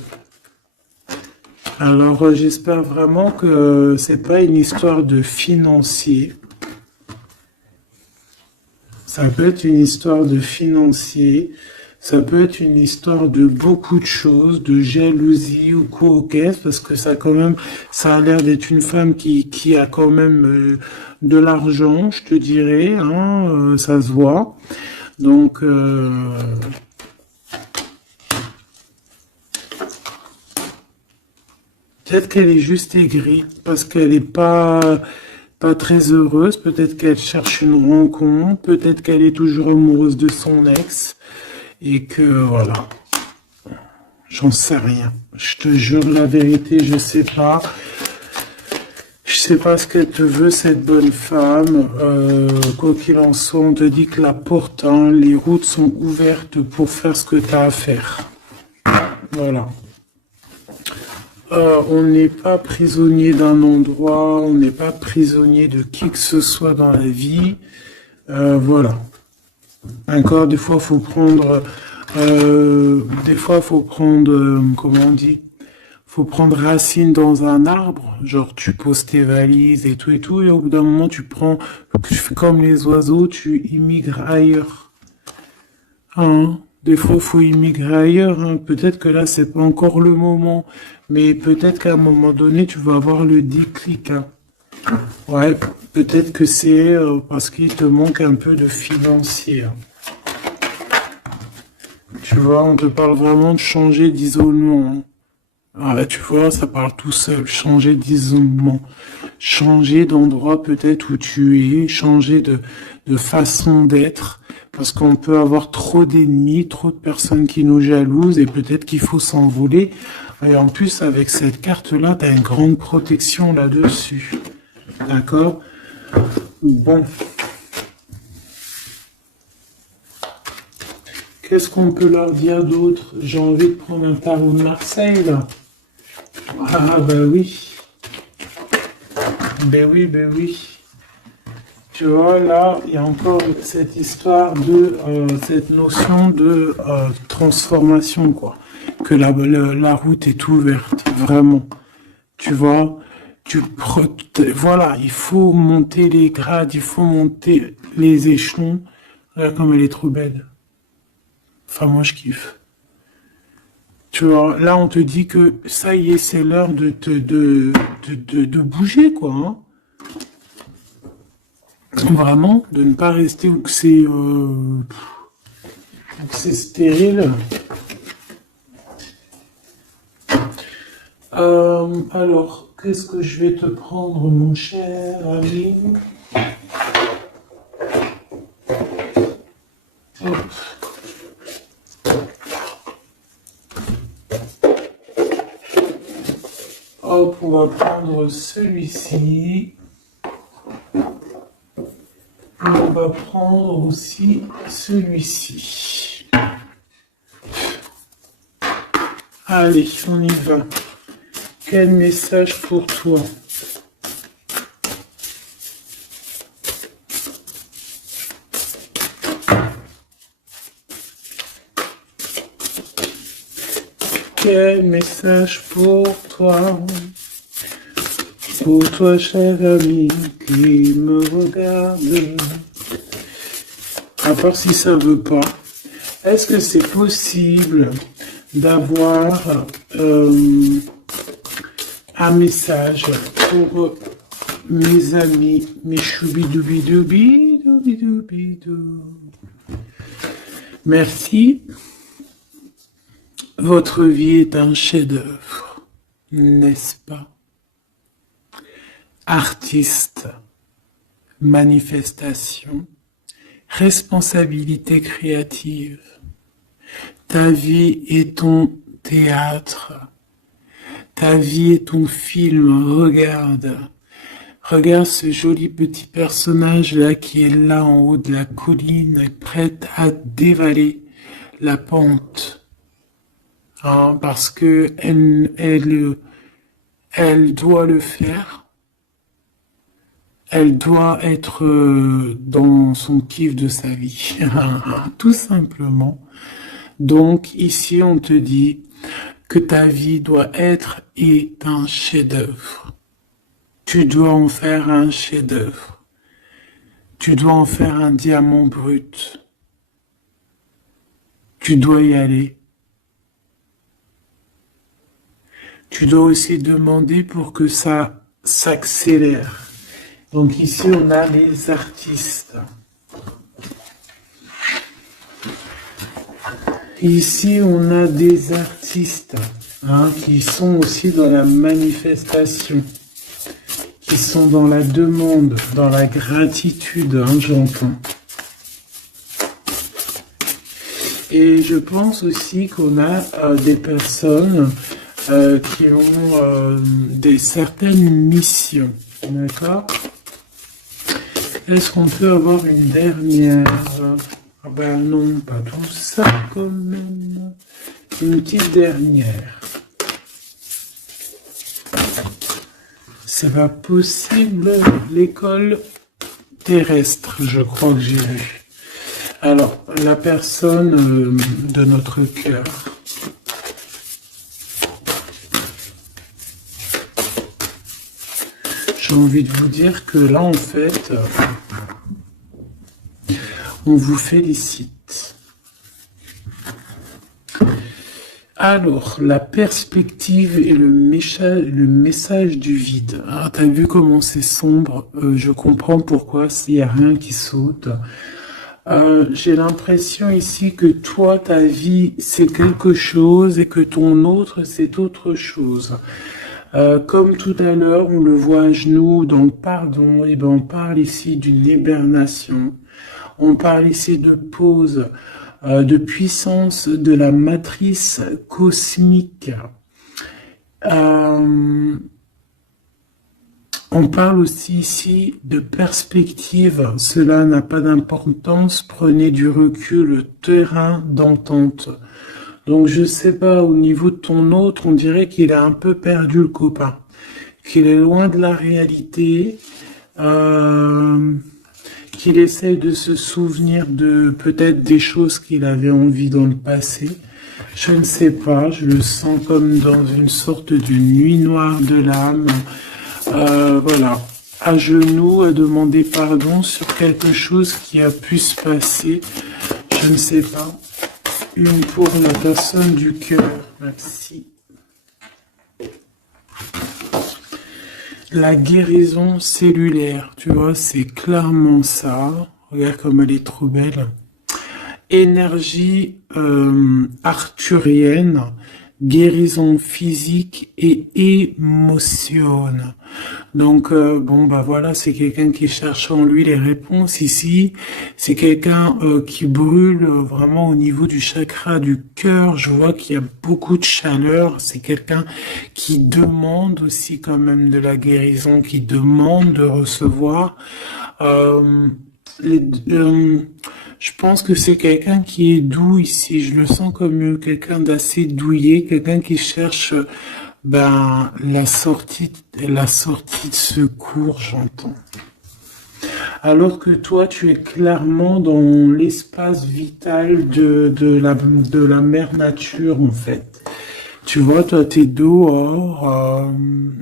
Alors, j'espère vraiment que c'est pas une histoire de financier. Ça peut être une histoire de financier, ça peut être une histoire de beaucoup de choses, de jalousie ou quoi au caisse, parce que ça a l'air d'être une femme qui a quand même de l'argent, je te dirais, hein, ça se voit. Donc, peut-être qu'elle est juste aigrie, parce qu'elle n'est pas très heureuse, peut-être qu'elle cherche une rencontre, peut-être qu'elle est toujours amoureuse de son ex, et que voilà, j'en sais rien. Je te jure la vérité, je sais pas. Je sais pas ce qu'elle te veut, cette bonne femme. Quoi qu'il en soit, on te dit que la porte, hein, les routes sont ouvertes pour faire ce que tu as à faire. Voilà. On n'est pas prisonnier d'un endroit, on n'est pas prisonnier de qui que ce soit dans la vie. Voilà. Encore des fois, faut prendre, comment on dit, faut prendre racine dans un arbre. Genre, tu poses tes valises et tout, et au bout d'un moment, tu fais comme les oiseaux, tu immigres ailleurs. Hein? Des fois, faut immigrer ailleurs. Hein. Peut-être que là, c'est pas encore le moment. Mais peut-être qu'à un moment donné, tu vas avoir le déclic. Hein. Ouais, peut-être que c'est parce qu'il te manque un peu de financier. Hein. Tu vois, on te parle vraiment de changer d'isolement. Hein. Ah là, tu vois, ça parle tout seul. Changer d'isolement. Changer d'endroit peut-être où tu es. Changer de façon d'être. Parce qu'on peut avoir trop d'ennemis, trop de personnes qui nous jalousent et peut-être qu'il faut s'envoler. Et en plus, avec cette carte-là, tu as une grande protection là-dessus. D'accord? Bon. Qu'est-ce qu'on peut leur dire d'autre? J'ai envie de prendre un tarot de Marseille, là. Ah, ben oui. Ben oui, ben oui. Tu vois, là, il y a encore cette histoire de, cette notion de transformation, quoi. Que la route est ouverte, vraiment. Tu vois, voilà, il faut monter les grades, il faut monter les échelons. Regarde comme elle est trop belle. Enfin, moi, je kiffe. Tu vois, là, on te dit que ça y est, c'est l'heure de bouger, quoi. Hein. Vraiment, de ne pas rester où que c'est stérile. Alors, qu'est-ce que je vais te prendre, mon cher ami? Hop. Hop, on va prendre celui-ci. On va prendre aussi celui-ci. Allez, on y va. Quel message pour toi? Quel message pour toi? Pour toi, cher ami, qui me regarde. À part si ça veut pas. Est-ce que c'est possible d'avoir un message pour mes amis, mes choubidoubidoubidoubidou. Merci. Votre vie est un chef-d'œuvre, n'est-ce pas? Artiste, manifestation, responsabilité créative. Ta vie est ton théâtre. Ta vie est ton film. Regarde. Regarde ce joli petit personnage-là qui est là en haut de la colline, prête à dévaler la pente. Hein, parce que elle doit le faire. Elle doit être dans son kiff de sa vie, tout simplement. Donc ici, on te dit que ta vie doit être un chef-d'œuvre. Tu dois en faire un chef-d'œuvre. Tu dois en faire un diamant brut. Tu dois y aller. Tu dois aussi demander pour que ça s'accélère. Donc ici, on a les artistes. Ici, on a des artistes qui sont aussi dans la manifestation, qui sont dans la demande, dans la gratitude, j'entends. Et je pense aussi qu'on a des personnes qui ont certaines missions, d'accord? Est-ce qu'on peut avoir une dernière? Ah ben non, pas tout ça quand même. Une petite dernière. C'est pas possible. L'école terrestre, je crois que j'ai vu. Alors, la personne de notre cœur. J'ai envie de vous dire que là, en fait, on vous félicite. Alors, la perspective et le message du vide. Ah, t'as vu comment c'est sombre? Je comprends pourquoi s'il n'y a rien qui saute. J'ai l'impression ici que toi, ta vie, c'est quelque chose et que ton autre, c'est autre chose. Comme tout à l'heure, on le voit à genoux dans le pardon, et ben on parle ici d'une hibernation. On parle ici de pause, de puissance de la matrice cosmique. On parle aussi ici de perspective. Cela n'a pas d'importance. Prenez du recul, terrain d'entente. Donc, je sais pas, au niveau de ton autre, on dirait qu'il a un peu perdu le copain. Qu'il est loin de la réalité. Qu'il essaye de se souvenir de peut-être des choses qu'il avait envie dans le passé. Je ne sais pas, je le sens comme dans une sorte de nuit noire de l'âme. Voilà, à genoux, à demander pardon sur quelque chose qui a pu se passer. Je ne sais pas. Une pour la personne du cœur. Merci. La guérison cellulaire, tu vois, c'est clairement ça. Regarde comme elle est trop belle. Énergie arthurienne, guérison physique et émotion. Donc, bon, bah voilà, c'est quelqu'un qui cherche en lui les réponses ici. C'est quelqu'un qui brûle vraiment au niveau du chakra du cœur. Je vois qu'il y a beaucoup de chaleur. C'est quelqu'un qui demande aussi quand même de la guérison, qui demande de recevoir. Je pense que c'est quelqu'un qui est doux ici. Je le sens comme quelqu'un d'assez douillet, quelqu'un qui cherche la sortie de secours, j'entends. Alors que toi, tu es clairement dans l'espace vital de la mère nature, en fait. Tu vois, toi, t'es dehors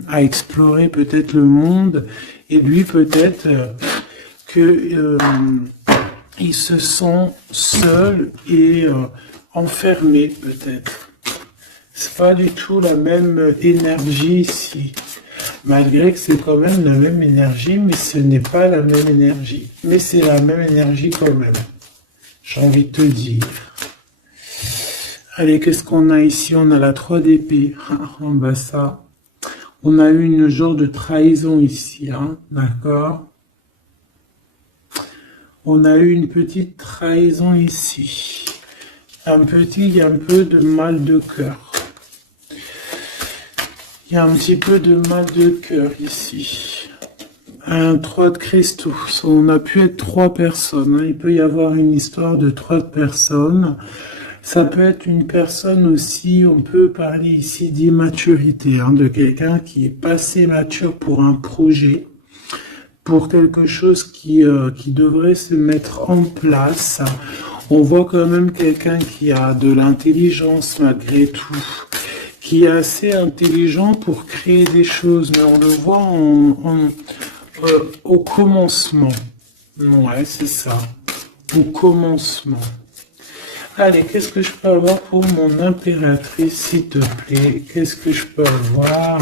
à explorer peut-être le monde, et lui, peut-être que il se sent seul et enfermé, peut-être. C'est pas du tout la même énergie ici. Malgré que c'est quand même la même énergie, mais ce n'est pas la même énergie. Mais c'est la même énergie quand même. J'ai envie de te dire. Allez, qu'est-ce qu'on a ici? On a la 3 d'épée. Bah ça. On a eu une genre de trahison ici, hein, d'accord? On a eu une petite trahison ici. Il y a un peu de mal de cœur. Il y a un petit peu de mal de cœur ici. Un 3 de cristaux. On a pu être 3 personnes. Hein. Il peut y avoir une histoire de 3 personnes. Ça peut être une personne aussi, on peut parler ici d'immaturité, hein, de quelqu'un qui est pas assez mature pour un projet, pour quelque chose qui devrait se mettre en place. On voit quand même quelqu'un qui a de l'intelligence malgré tout, qui est assez intelligent pour créer des choses, mais on le voit au commencement. Ouais, c'est ça, au commencement. Allez, qu'est-ce que je peux avoir pour mon impératrice, s'il te plaît? Qu'est-ce que je peux avoir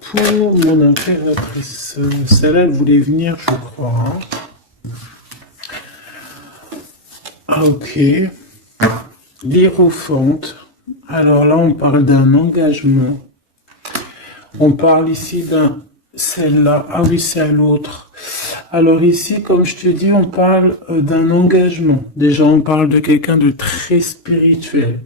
pour mon impératrice? Celle-là, elle voulait venir, je crois. Hein. Ah, ok. L'Hiérophante. Alors là, on parle d'un engagement. On parle ici d'un... Celle-là. Ah oui, c'est à l'autre. Alors ici, comme je te dis, on parle d'un engagement. Déjà, on parle de quelqu'un de très spirituel.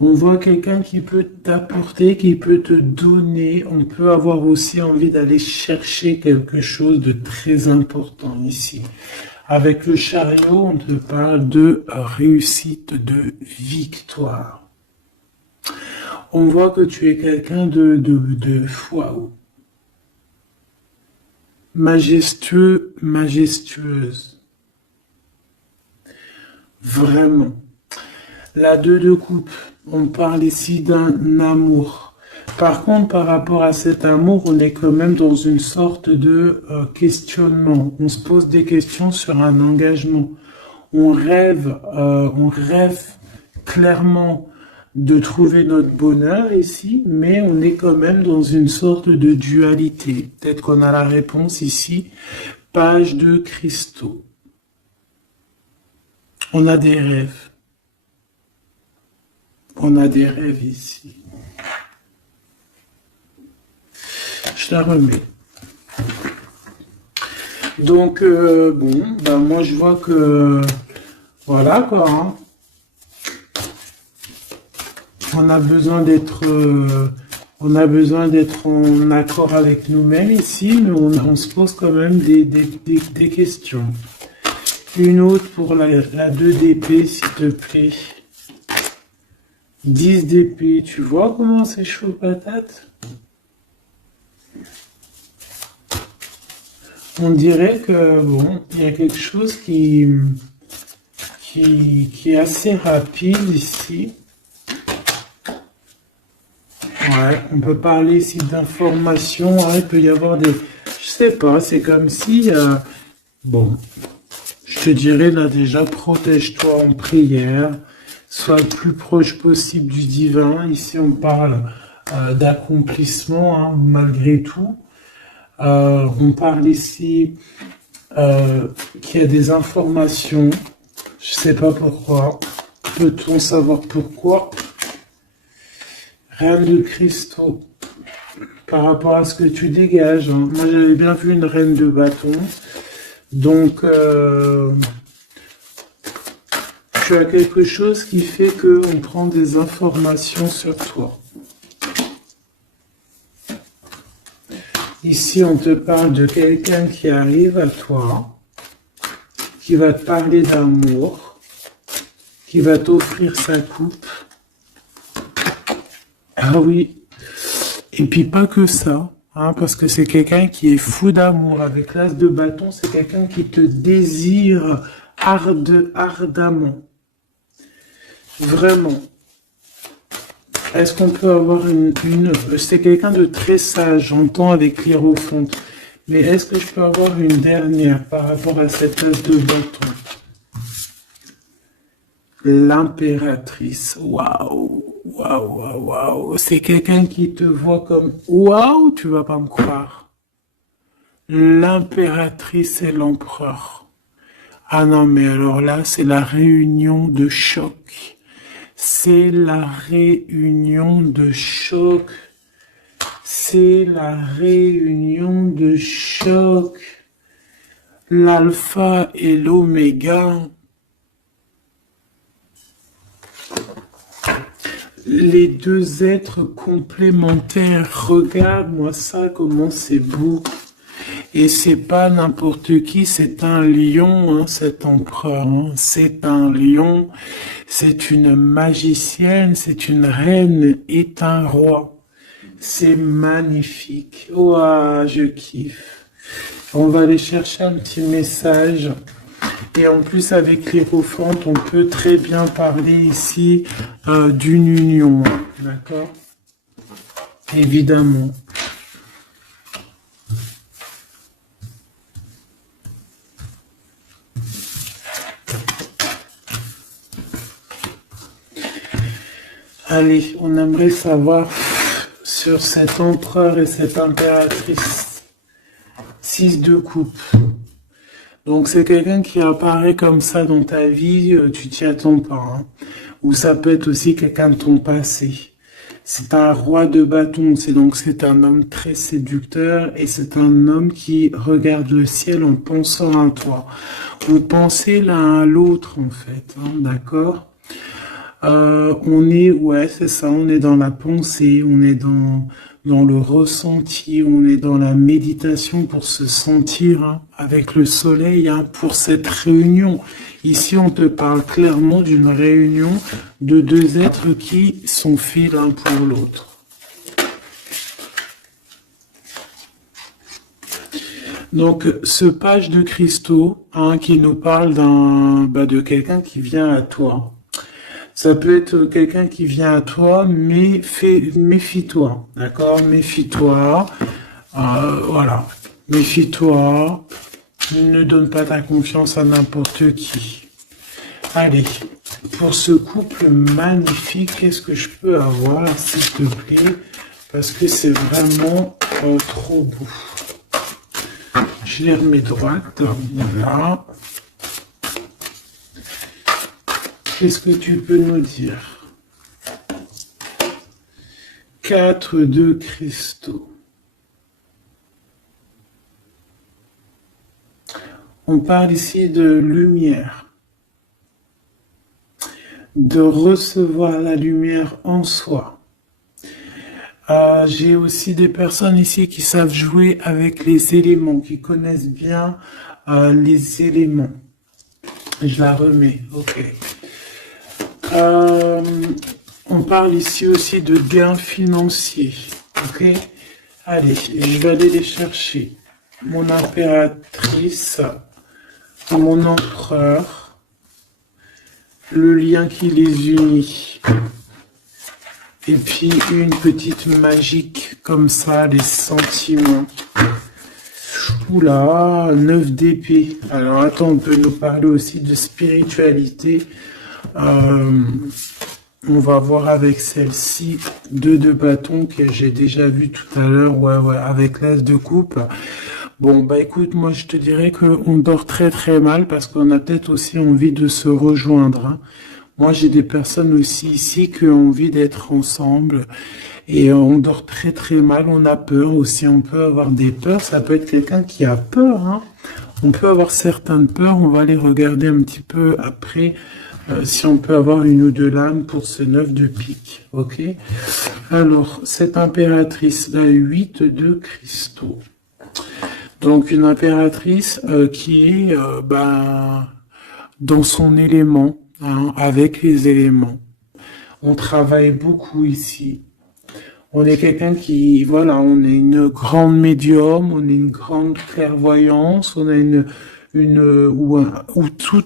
On voit quelqu'un qui peut t'apporter, qui peut te donner. On peut avoir aussi envie d'aller chercher quelque chose de très important ici. Avec le chariot, on te parle de réussite, de victoire. On voit que tu es quelqu'un de waouh. Majestueux, majestueuse. Vraiment. La 2 de coupe, on parle ici d'un amour. Par contre, par rapport à cet amour, on est quand même dans une sorte de questionnement. On se pose des questions sur un engagement. On rêve clairement de trouver notre bonheur ici, mais on est quand même dans une sorte de dualité. Peut-être qu'on a la réponse ici. Page de cristaux. On a des rêves. On a des rêves ici. Je la remets. Donc, bon, ben moi je vois que... Voilà quoi, hein. On a besoin d'être On a besoin d'être en accord avec nous-mêmes ici, mais on se pose quand même des questions. Une autre pour la 2 d'épée, s'il te plaît. 10 d'épée, tu vois comment c'est chaud patate? On dirait que, bon, il y a quelque chose qui est assez rapide ici. Ouais, on peut parler ici d'informations, hein, il peut y avoir des... Je sais pas, c'est comme si... bon, je te dirais là déjà, protège-toi en prière, sois le plus proche possible du divin. Ici, on parle d'accomplissement, hein, malgré tout. On parle ici qu'il y a des informations. Je sais pas pourquoi. Peut-on savoir pourquoi? Reine de cristaux. Par rapport à ce que tu dégages. Hein. Moi, j'avais bien vu une reine de bâton. Donc, tu as quelque chose qui fait qu'on prend des informations sur toi. Ici, on te parle de quelqu'un qui arrive à toi, qui va te parler d'amour, qui va t'offrir sa coupe. Ah oui, et puis pas que ça, hein, parce que c'est quelqu'un qui est fou d'amour. Avec l'as de bâton, c'est quelqu'un qui te désire ardemment. Vraiment. Est-ce qu'on peut avoir c'est quelqu'un de très sage, j'entends avec l'hiérophante. Mais est-ce que je peux avoir une dernière par rapport à cette as de bâton? L'impératrice. Waouh, waouh, waouh, waouh. C'est quelqu'un qui te voit comme waouh, tu vas pas me croire. L'impératrice et l'empereur. Ah non, mais alors là, c'est la réunion de choc. C'est la réunion de choc. C'est la réunion de choc. L'alpha et l'oméga. Les deux êtres complémentaires. Regarde-moi ça, comment c'est beau. Et c'est pas n'importe qui, c'est un lion, hein, cet empereur. Hein. C'est un lion, c'est une magicienne, c'est une reine et un roi. C'est magnifique. Ouah, je kiffe. On va aller chercher un petit message. Et en plus, avec l'hiérophante, on peut très bien parler ici d'une union. D'accord? Évidemment. Allez, on aimerait savoir sur cet empereur et cette impératrice. 6 de coupe. Donc c'est quelqu'un qui apparaît comme ça dans ta vie, tu t'y attends pas. Hein. Ou ça peut être aussi quelqu'un de ton passé. C'est un roi de bâton, c'est un homme très séducteur et c'est un homme qui regarde le ciel en pensant à toi. Vous pensez l'un à l'autre en fait, hein, d'accord? Ouais, c'est ça, on est dans la pensée, on est dans le ressenti, on est dans la méditation pour se sentir hein, avec le soleil hein, pour cette réunion. Ici, on te parle clairement d'une réunion de deux êtres qui sont faits l'un pour l'autre. Donc, ce page de cristaux hein, qui nous parle de quelqu'un qui vient à toi. Ça peut être quelqu'un qui vient à toi, mais méfie-toi, d'accord? Méfie-toi, voilà. Méfie-toi, ne donne pas ta confiance à n'importe qui. Allez, pour ce couple magnifique, qu'est-ce que je peux avoir, s'il te plaît? Parce que c'est vraiment trop beau. Je les remets droite, voilà. Qu'est-ce que tu peux nous dire? 4 de cristaux. On parle ici de lumière. De recevoir la lumière en soi. J'ai aussi des personnes ici qui savent jouer avec les éléments, qui connaissent bien les éléments. Je la remets, ok. Euh, on parle ici aussi de gains financiers, ok. Allez, je vais aller les chercher. Mon impératrice, mon empereur, le lien qui les unit. Et puis une petite magique comme ça, les sentiments. Oula, 9 d'épée. Alors attends, on peut nous parler aussi de spiritualité. On va voir avec celle-ci, 2 de bâton que j'ai déjà vu tout à l'heure, ouais, avec l'as de coupe. Bon, bah écoute, moi je te dirais qu'on dort très très mal parce qu'on a peut-être aussi envie de se rejoindre, hein. Moi j'ai des personnes aussi ici qui ont envie d'être ensemble et on dort très très mal, on a peur aussi, on peut avoir des peurs, ça peut être quelqu'un qui a peur, hein. On peut avoir certaines peurs, on va les regarder un petit peu après. Si on peut avoir une ou deux lames pour ce 9 de pique, ok? Alors, cette impératrice, la 8 de cristaux. Donc, une impératrice qui est dans son élément, hein, avec les éléments. On travaille beaucoup ici. On est quelqu'un qui, voilà, on est une grande médium, on est une grande clairvoyance, on a ou tout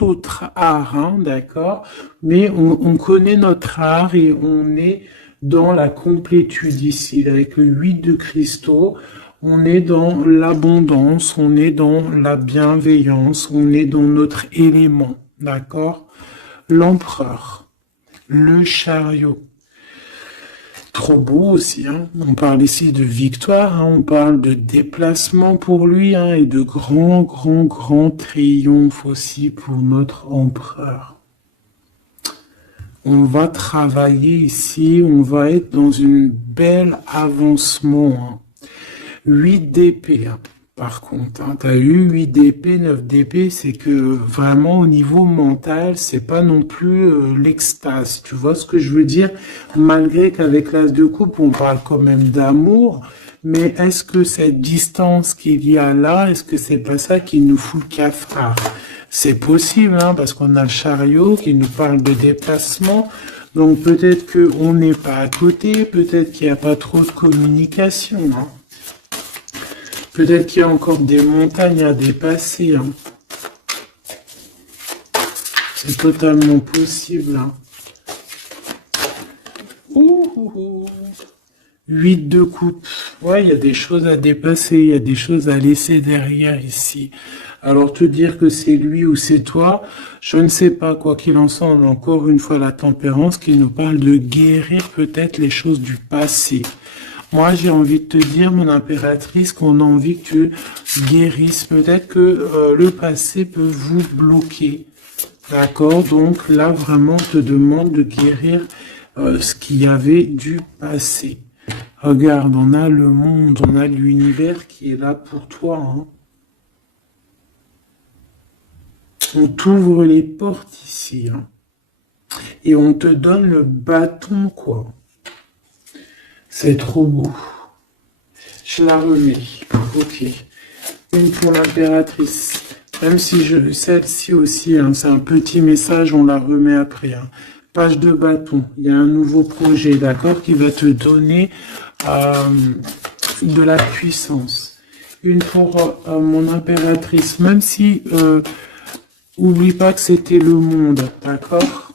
autre art, hein, d'accord? Mais on connaît notre art et on est dans la complétude ici. Avec le 8 de cristaux, on est dans l'abondance, on est dans la bienveillance, on est dans notre élément, d'accord? L'empereur, le chariot. Trop beau aussi, hein. On parle ici de victoire, hein. On parle de déplacement pour lui, hein, et de grand triomphe aussi pour notre empereur. On va travailler ici, on va être dans une belle avancement, hein. 8 d'épée, hein. Par contre, hein, tu as eu 8 d'épée, 9 d'épée, c'est que vraiment au niveau mental, c'est pas non plus l'extase. Tu vois ce que je veux dire? Malgré qu'avec l'as de coupe, on parle quand même d'amour, mais est-ce que cette distance qu'il y a là, est-ce que c'est pas ça qui nous fout le cafard? C'est possible, hein, parce qu'on a le chariot qui nous parle de déplacement. Donc peut-être qu'on n'est pas à côté, peut-être qu'il n'y a pas trop de communication, hein. Peut-être qu'il y a encore des montagnes à dépasser, hein. C'est totalement possible, hein. 8 de coupe. Ouais, il y a des choses à dépasser, il y a des choses à laisser derrière ici. Alors te dire que c'est lui ou c'est toi, je ne sais pas, quoi qu'il en soit, on a encore une fois la tempérance qui nous parle de guérir peut-être les choses du passé. Moi, j'ai envie de te dire, mon impératrice, qu'on a envie que tu guérisses. Peut-être que le passé peut vous bloquer. D'accord? Donc là, vraiment, on te demande de guérir ce qu'il y avait du passé. Regarde, on a le monde, on a l'univers qui est là pour toi, hein. On t'ouvre les portes ici, hein. Et on te donne le bâton, quoi. C'est trop beau. Je la remets. Ok. Une pour l'impératrice. Même si celle-ci aussi, hein, c'est un petit message, on la remet après, hein. Page de bâton. Il y a un nouveau projet, d'accord, qui va te donner de la puissance. Une pour mon impératrice. Même si, oublie pas que c'était le monde, d'accord?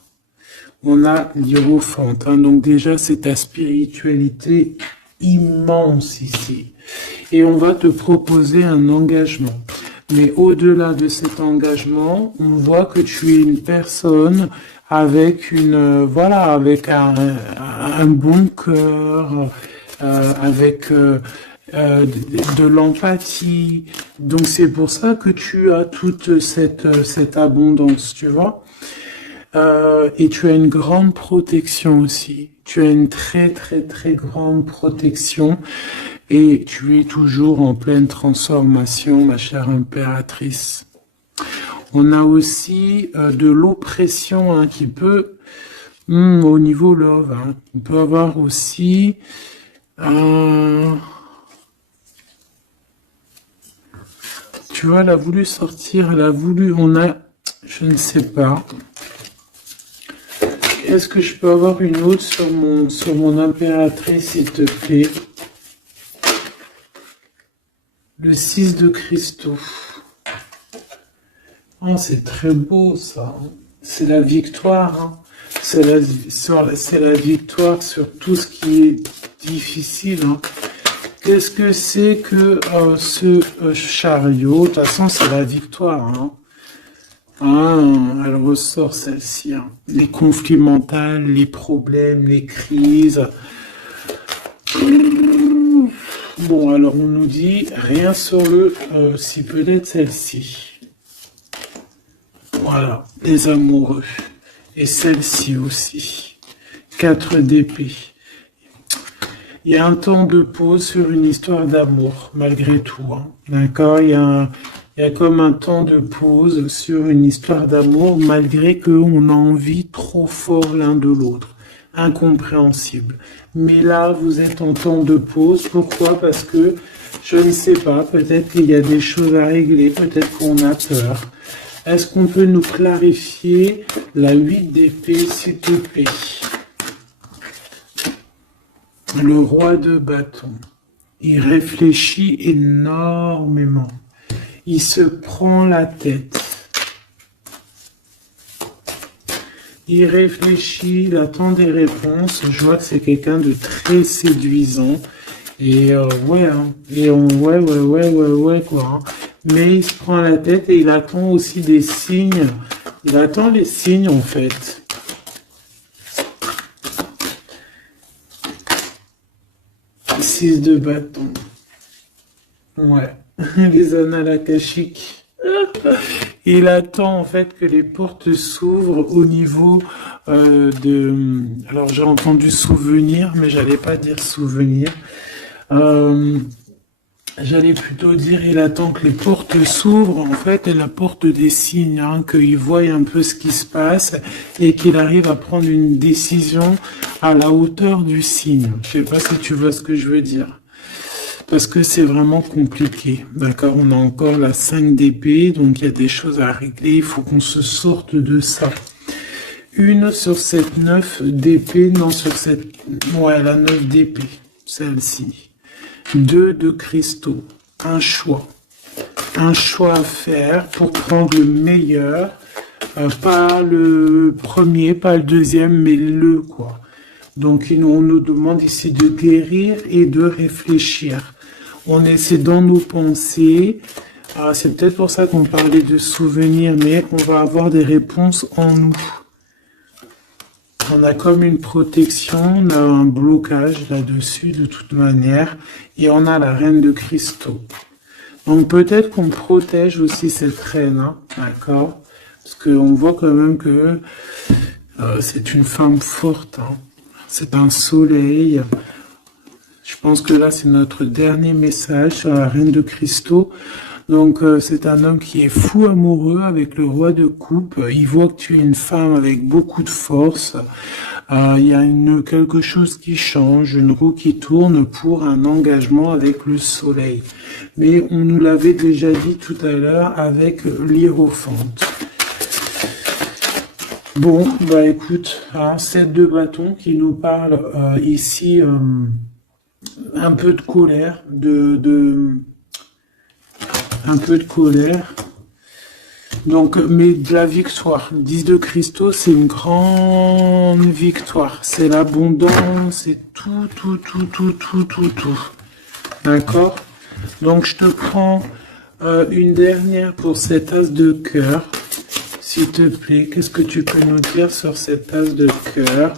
On a l'hiérophante, hein, donc déjà c'est ta spiritualité immense ici. Et on va te proposer un engagement. Mais au-delà de cet engagement, on voit que tu es une personne avec avec un bon cœur, avec de l'empathie. Donc c'est pour ça que tu as toute cette abondance, tu vois. Et tu as une grande protection aussi. Tu as une très grande protection et tu es toujours en pleine transformation, ma chère impératrice. On a aussi de l'oppression, hein, qui peut Au niveau love, hein. On peut avoir aussi... tu vois, elle a voulu sortir, elle a voulu... On a... Je ne sais pas. Est-ce que je peux avoir une autre sur mon impératrice, s'il te plaît? Le 6 de cristaux. Oh, c'est très beau, ça. C'est la victoire, hein. C'est la victoire sur tout ce qui est difficile, hein. Qu'est-ce que c'est que ce chariot? De toute façon, c'est la victoire, hein. Ah, elle ressort celle-ci, hein. Les conflits mentaux, les problèmes, les crises. Bon, alors on nous dit rien sur le... si peut-être celle-ci. Voilà, les amoureux. Et celle-ci aussi. 4 d'épée. Il y a un temps de pause sur une histoire d'amour, malgré tout, hein. D'accord? Il y a comme un temps de pause sur une histoire d'amour, malgré qu'on a envie trop fort l'un de l'autre. Incompréhensible. Mais là, vous êtes en temps de pause. Pourquoi? Parce que, je ne sais pas, peut-être qu'il y a des choses à régler, peut-être qu'on a peur. Est-ce qu'on peut nous clarifier la 8 d'épée, s'il te plaît? Le roi de bâton. Il réfléchit énormément. Il se prend la tête. Il réfléchit, il attend des réponses. Je vois que c'est quelqu'un de très séduisant. Et ouais, hein. Et ouais, quoi. Hein. Mais il se prend la tête et il attend aussi des signes. Il attend les signes, en fait. Six de bâton. Ouais. Les annales akashiques. Il attend en fait que les portes s'ouvrent au niveau de... Alors j'ai entendu souvenir, mais j'allais pas dire souvenir. J'allais plutôt dire il attend que les portes s'ouvrent en fait et la porte des signes, hein, qu'il voie un peu ce qui se passe et qu'il arrive à prendre une décision à la hauteur du signe. Je sais pas si tu vois ce que je veux dire. Parce que c'est vraiment compliqué. D'accord, on a encore la 5 d'épée, donc il y a des choses à régler, il faut qu'on se sorte de ça. Une sur cette 9 d'épée, non sur cette... Ouais, la 9 d'épée, celle-ci. 2 de cristaux, un choix. Un choix à faire pour prendre le meilleur. Pas le premier, pas le deuxième, mais le quoi. Donc on nous demande ici de guérir et de réfléchir. On essaie dans nos pensées. C'est peut-être pour ça qu'on parlait de souvenirs, mais on va avoir des réponses en nous. On a comme une protection, on a un blocage là-dessus de toute manière, et on a la reine de cristaux. Donc peut-être qu'on protège aussi cette reine, hein, d'accord? Parce qu'on voit quand même que c'est une femme forte, hein. C'est un soleil. Je pense que là, c'est notre dernier message sur la reine de cristaux. Donc, c'est un homme qui est fou amoureux avec le roi de coupe. Il voit que tu es une femme avec beaucoup de force. Il y a quelque chose qui change, une roue qui tourne pour un engagement avec le soleil. Mais on nous l'avait déjà dit tout à l'heure avec l'hiérophante. Bon, bah écoute, 7 de bâton qui nous parle ici un peu de colère, un peu de colère. Donc, mais de la victoire. 10 de cristaux, c'est une grande victoire. C'est l'abondance, c'est tout. D'accord? Donc, je te prends une dernière pour cet as de cœur. S'il te plaît, qu'est-ce que tu peux nous dire sur cet as de cœur?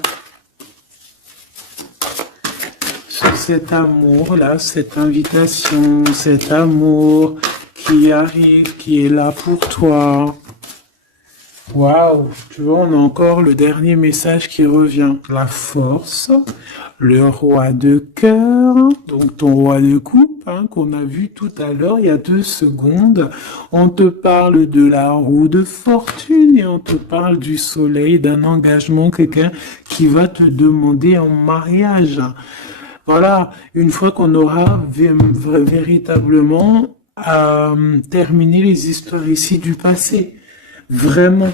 Sur cet amour-là, cette invitation, cet amour qui arrive, qui est là pour toi. Waouh, tu vois, on a encore le dernier message qui revient. La force, le roi de cœur, donc ton roi de coupe, hein, qu'on a vu tout à l'heure, il y a 2 secondes. On te parle de la roue de fortune et on te parle du soleil, d'un engagement, quelqu'un qui va te demander en mariage. Voilà, une fois qu'on aura véritablement terminé les histoires ici du passé. Vraiment.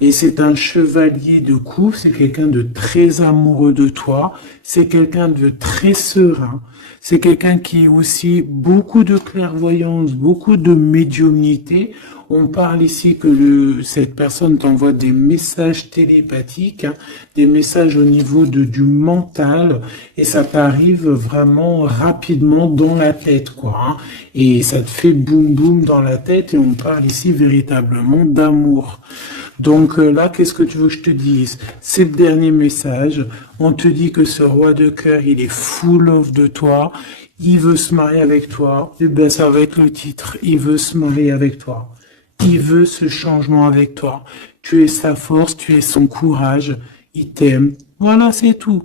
Et c'est un chevalier de coupe, c'est quelqu'un de très amoureux de toi, c'est quelqu'un de très serein, c'est quelqu'un qui a aussi beaucoup de clairvoyance, beaucoup de médiumnité. On parle ici que cette personne t'envoie des messages télépathiques, hein, des messages au niveau du mental, et ça t'arrive vraiment rapidement dans la tête, quoi, hein. Et ça te fait boum boum dans la tête, et on parle ici véritablement d'amour. Donc là, qu'est-ce que tu veux que je te dise? C'est le dernier message. On te dit que ce roi de cœur, il est full of de toi. Il veut se marier avec toi. Et ben, ça va être le titre. Il veut se marier avec toi. Il veut ce changement avec toi. Tu es sa force, tu es son courage. Il t'aime. Voilà, c'est tout.